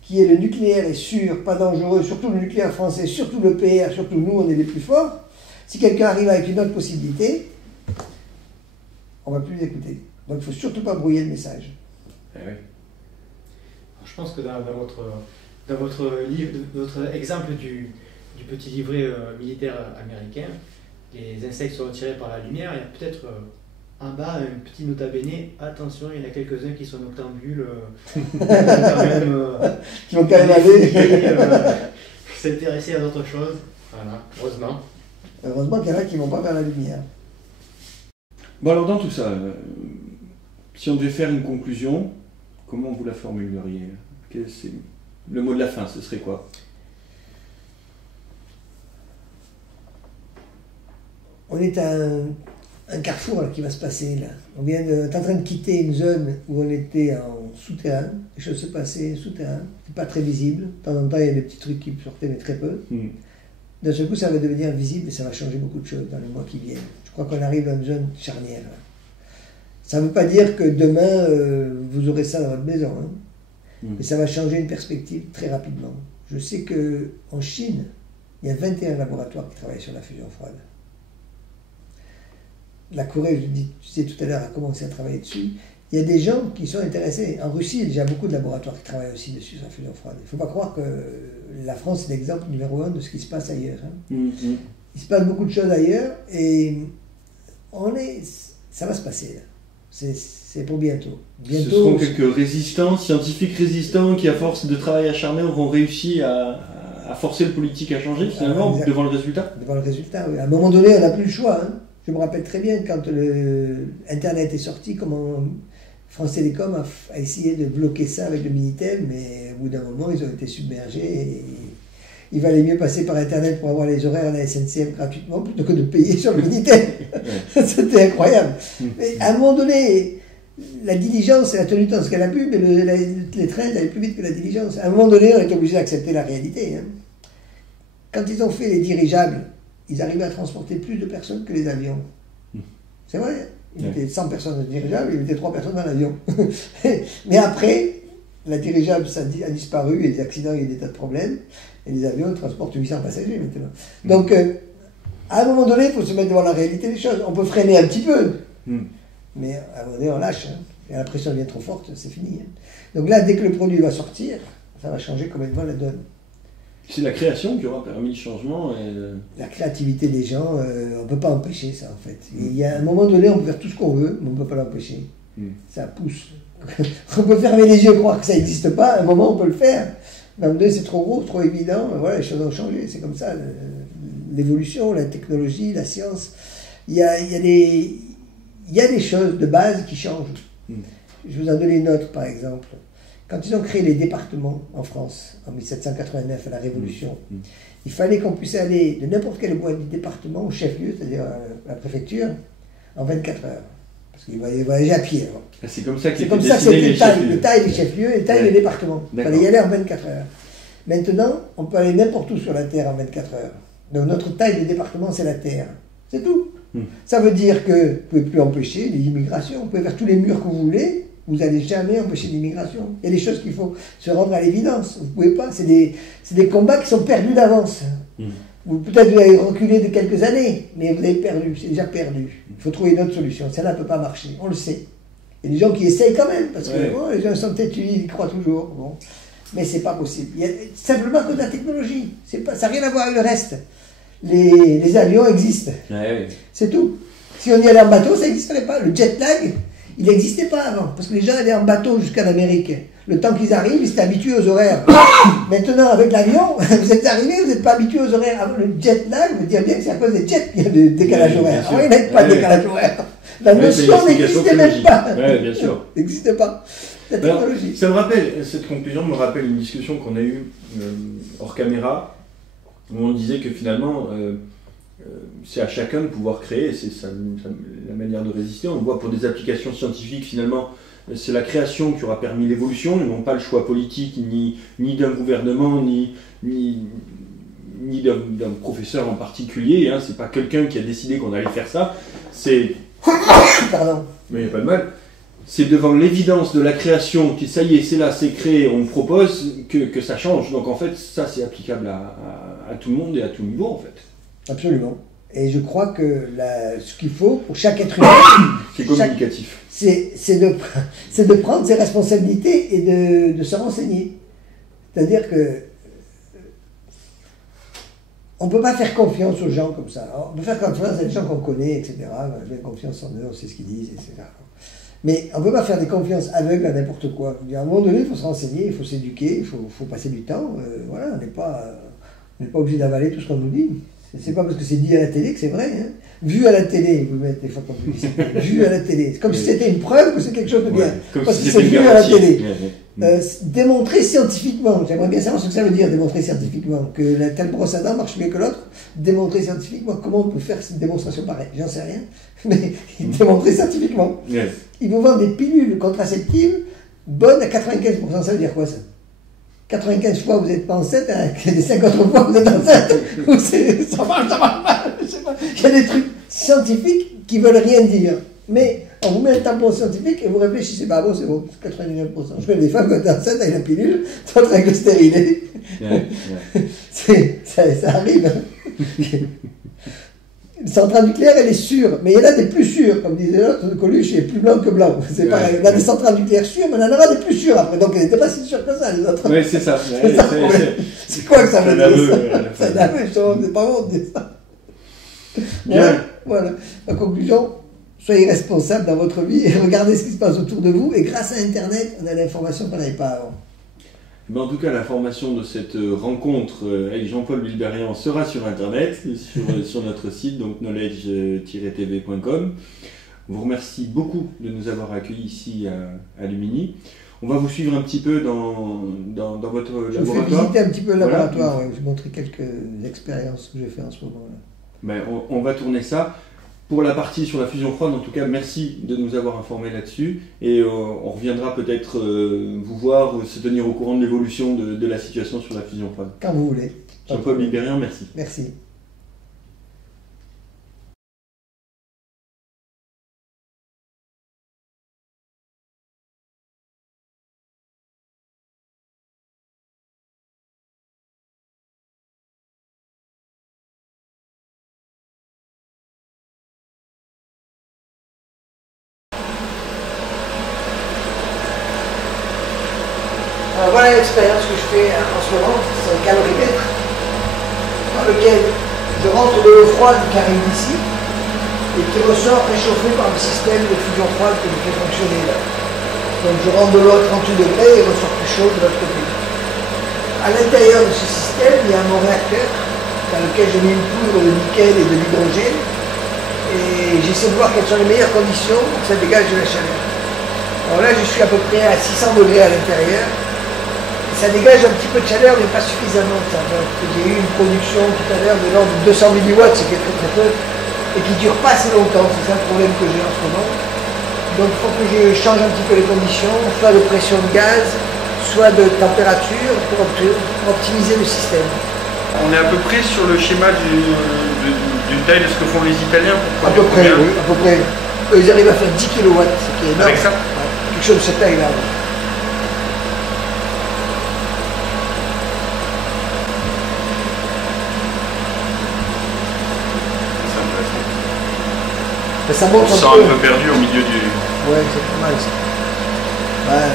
qui est le nucléaire est sûr, pas dangereux, surtout le nucléaire français, surtout le PR, surtout nous, on est les plus forts. Si quelqu'un arrive avec une autre possibilité, on ne va plus les écouter. Donc il ne faut surtout pas brouiller le message. Eh oui. Je pense que dans votre livre, votre exemple du petit livret militaire américain, les insectes sont attirés par la lumière, il y a peut-être en bas un petit nota bene, attention, il y en a quelques-uns qui sont noctambules, Qui vont quand même aller. s'intéresser à d'autres choses. Voilà, heureusement. Heureusement qu'il y en a qui ne vont pas vers la lumière. Bon alors dans tout ça, si on devait faire une conclusion, comment vous la formuleriez? Le mot de la fin, ce serait quoi? On est à un carrefour là, qui va se passer là. On est en train de quitter une zone où on était en souterrain. Les choses se passaient souterrain. C'est pas très visible. De temps en temps, il y a des petits trucs qui sortaient, mais très peu. D'un seul coup, ça va devenir visible et ça va changer beaucoup de choses dans les mois qui viennent. Je crois qu'on arrive dans une zone charnière. Là. Ça ne veut pas dire que demain, vous aurez ça dans votre maison. Hein. Mais ça va changer une perspective très rapidement. Je sais qu'en Chine, il y a 21 laboratoires qui travaillent sur la fusion froide. La Corée, je disais tout à l'heure, a commencé à travailler dessus. Il y a des gens qui sont intéressés. En Russie, il y a déjà beaucoup de laboratoires qui travaillent aussi dessus, sur la fusion froide. Il ne faut pas croire que la France est l'exemple numéro 1 de ce qui se passe ailleurs. Hein. Il se passe beaucoup de choses ailleurs et ça va se passer là. C'est pour bientôt. Ce seront quelques résistants, scientifiques résistants qui, à force de travail acharné, auront réussi à forcer le politique à changer finalement devant le résultat. Devant le résultat, oui. À un moment donné, on n'a plus le choix. Hein. Je me rappelle très bien quand Internet est sorti, comment France Télécom a essayé de bloquer ça avec le Minitel, mais au bout d'un moment, ils ont été submergés. Et il valait mieux passer par Internet pour avoir les horaires à la SNCF gratuitement plutôt que de payer sur le Minitel. C'était incroyable. Mais à un moment donné, la diligence, elle a tenu tant ce qu'elle a pu, mais les trains allaient plus vite que la diligence. À un moment donné, on est obligé d'accepter la réalité. Hein. Quand ils ont fait les dirigeables, ils arrivaient à transporter plus de personnes que les avions. C'est vrai. Il y avait 100 personnes dans le dirigeable, il y avait 3 personnes dans l'avion. Mais après, la dirigeable a disparu, il y a des accidents, il y a des tas de problèmes, et les avions transportent 800 passagers maintenant. Donc, à un moment donné, il faut se mettre devant la réalité des choses. On peut freiner un petit peu, mais à un moment donné, on lâche. Hein. Et la pression devient trop forte, c'est fini. Hein. Donc là, dès que le produit va sortir, ça va changer complètement la donne. C'est la création qui aura permis le changement. La créativité des gens, on ne peut pas empêcher ça en fait. Il y a un moment donné, on peut faire tout ce qu'on veut, mais on ne peut pas l'empêcher. Ça pousse. On peut fermer les yeux et croire que ça n'existe pas, à un moment on peut le faire. Mais à un moment donné, c'est trop gros, trop évident, voilà, les choses ont changé, c'est comme ça. L'évolution, la technologie, la science, il y a des choses de base qui changent. Je vous en donne une autre par exemple. Quand ils ont créé les départements en France, en 1789, à la Révolution, il fallait qu'on puisse aller de n'importe quel point du département au chef-lieu, c'est-à-dire à la préfecture, en 24 heures. Parce qu'ils voyageaient à pied. C'est comme ça que c'était l'État et les chefs-lieux, l'État et les départements. Il fallait y aller en 24 heures. Maintenant, on peut aller n'importe où sur la Terre en 24 heures. Donc notre taille de département, c'est la Terre. C'est tout. Ça veut dire que vous ne pouvez plus empêcher l'immigration. Vous pouvez faire tous les murs que vous voulez. Vous n'allez jamais empêcher l'immigration. Il y a des choses qu'il faut se rendre à l'évidence. Vous ne pouvez pas. C'est des combats qui sont perdus d'avance. Peut-être vous avez reculé de quelques années, mais vous avez perdu. C'est déjà perdu. Il faut trouver une autre solution. Celle-là ne peut pas marcher. On le sait. Il y a des gens qui essayent quand même, parce que les gens sont têtus, ils y croient toujours. Bon. Mais c'est pas possible. Il y a simplement que de la technologie. Ça n'a rien à voir avec le reste. Les avions existent. Ouais. C'est tout. Si on y allait en bateau, ça n'existerait pas. Le jet lag, il n'existait pas avant. Parce que les gens allaient en bateau jusqu'en Amérique. Le temps qu'ils arrivent, ils étaient habitués aux horaires. Maintenant, avec l'avion, vous êtes arrivés, vous n'êtes pas habitués aux horaires. Avant le jet lag, vous dire bien que c'est à cause des jets qu'il y a des décalages horaires. Il n'y a pas de décalage horaire. La notion n'existait même pas. Oui, bien sûr. N'existait pas. La technologie. Ça me rappelle, cette conclusion me rappelle une discussion qu'on a eue hors caméra, où on disait que finalement, c'est à chacun de pouvoir créer, c'est la manière de résister. On voit pour des applications scientifiques, finalement, c'est la création qui aura permis l'évolution, ils n'ont pas le choix politique, ni d'un gouvernement, ni d'un professeur en particulier. Hein. C'est pas quelqu'un qui a décidé qu'on allait faire ça. C'est... Pardon. Mais il n'y a pas de mal. C'est devant l'évidence de la création, que ça y est, c'est là, c'est créé, on propose que ça change. Donc en fait, ça c'est applicable à tout le monde et à tout niveau en fait. Absolument. Et je crois que ce qu'il faut pour chaque être humain, c'est communicatif. C'est de prendre ses responsabilités et de se renseigner. C'est-à-dire que on ne peut pas faire confiance aux gens comme ça. On peut faire confiance à des gens qu'on connaît, etc. On fait confiance en eux, on sait ce qu'ils disent, etc. Mais on ne peut pas faire des confiances aveugles à n'importe quoi. À un moment donné, il faut se renseigner, il faut s'éduquer, il faut passer du temps. Voilà, on n'est pas obligé d'avaler tout ce qu'on nous dit. C'est pas parce que c'est dit à la télé que c'est vrai. Hein. Vu à la télé, vous mettez des fois comme publicité. Vu à la télé. C'est comme si c'était une preuve que c'est quelque chose de bien. Parce que c'est vu à la télé. Démontrer scientifiquement. J'aimerais bien savoir ce que ça veut dire, démontrer scientifiquement. Que telle brosse à dents marche mieux que l'autre. Démontrer scientifiquement. Comment on peut faire cette démonstration pareille? J'en sais rien. Mais démontrer scientifiquement. Ils vous vendent des pilules contraceptives bonnes à 95%. Ça veut dire quoi ça? 95 fois vous n'êtes pas enceinte, hein, les 50 fois vous êtes enceinte, ça marche mal, je sais pas. Il y a des trucs scientifiques qui veulent rien dire. Mais on vous met un tampon scientifique et vous réfléchissez, bah bon, c'est bon, 99%. Je connais des femmes qui sont enceintes avec la pilule, sont avec le stérilet. Ça arrive. La centrale nucléaire, elle est sûre, mais il y en a des plus sûres, comme disait l'autre, Coluche est plus blanc que blanc. C'est pareil, on a des centrales nucléaires sûres, mais on en aura des plus sûres après, donc elles n'étaient pas si sûres que ça, les autres. Oui, c'est ça. C'est quoi que ça veut dire ça? C'est aveu, c'est pas bon de dire ça. Voilà. En conclusion, soyez responsables dans votre vie et regardez ce qui se passe autour de vous, et grâce à Internet, on a l'information qu'on n'avait pas avant. Mais en tout cas, l'information de cette rencontre avec Jean-Paul Wilberian sera sur Internet, sur notre site, donc knowledge-tv.com. On vous remercie beaucoup de nous avoir accueillis ici à Lumini. On va vous suivre un petit peu dans votre laboratoire. Je vous fais visiter un petit peu le laboratoire, voilà. Je vais vous montrer quelques expériences que j'ai fait en ce moment-là. Ben, on va tourner ça. Pour la partie sur la fusion froide, en tout cas, merci de nous avoir informés là-dessus. Et on reviendra peut-être vous voir, se tenir au courant de l'évolution de la situation sur la fusion froide. Quand vous voulez. Jean-Paul Wilberian, merci. Merci. Alors voilà l'expérience que je fais en ce moment, c'est un calorimètre dans lequel je rentre de l'eau froide qui arrive d'ici et qui ressort réchauffée par le système de fusion froide que je fais fonctionner là. Donc je rentre de l'eau à 38 degrés et il ressort plus chaud de l'autre côté. À l'intérieur de ce système, il y a mon réacteur dans lequel j'ai mis une poudre de nickel et de l'hydrogène et j'essaie de voir quelles sont les meilleures conditions pour que ça dégage de la chaleur. Alors là, je suis à peu près à 600 degrés à l'intérieur. Ça dégage un petit peu de chaleur, mais pas suffisamment. J'ai eu une production tout à l'heure de l'ordre de 200 milliwatts, c'est très très peu, et qui ne dure pas assez longtemps. C'est ça le problème que j'ai en ce moment. Donc il faut que je change un petit peu les conditions, soit de pression de gaz, soit de température, pour optimiser le système. On est à peu près sur le schéma d'une taille de ce que font les Italiens pour à peu près, oui, à peu près. Eux, ils arrivent à faire 10 kW, ce qui est énorme. Avec ça quelque chose de cette taille-là. Mais ça monte on se sent un peu perdu au milieu du... Ouais, c'est pas mal ça. Ouais,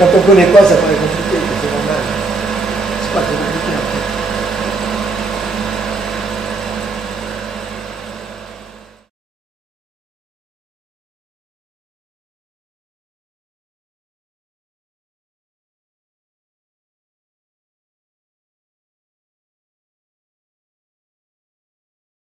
Quand on ne connaît pas, ça paraît compliqué, c'est normal.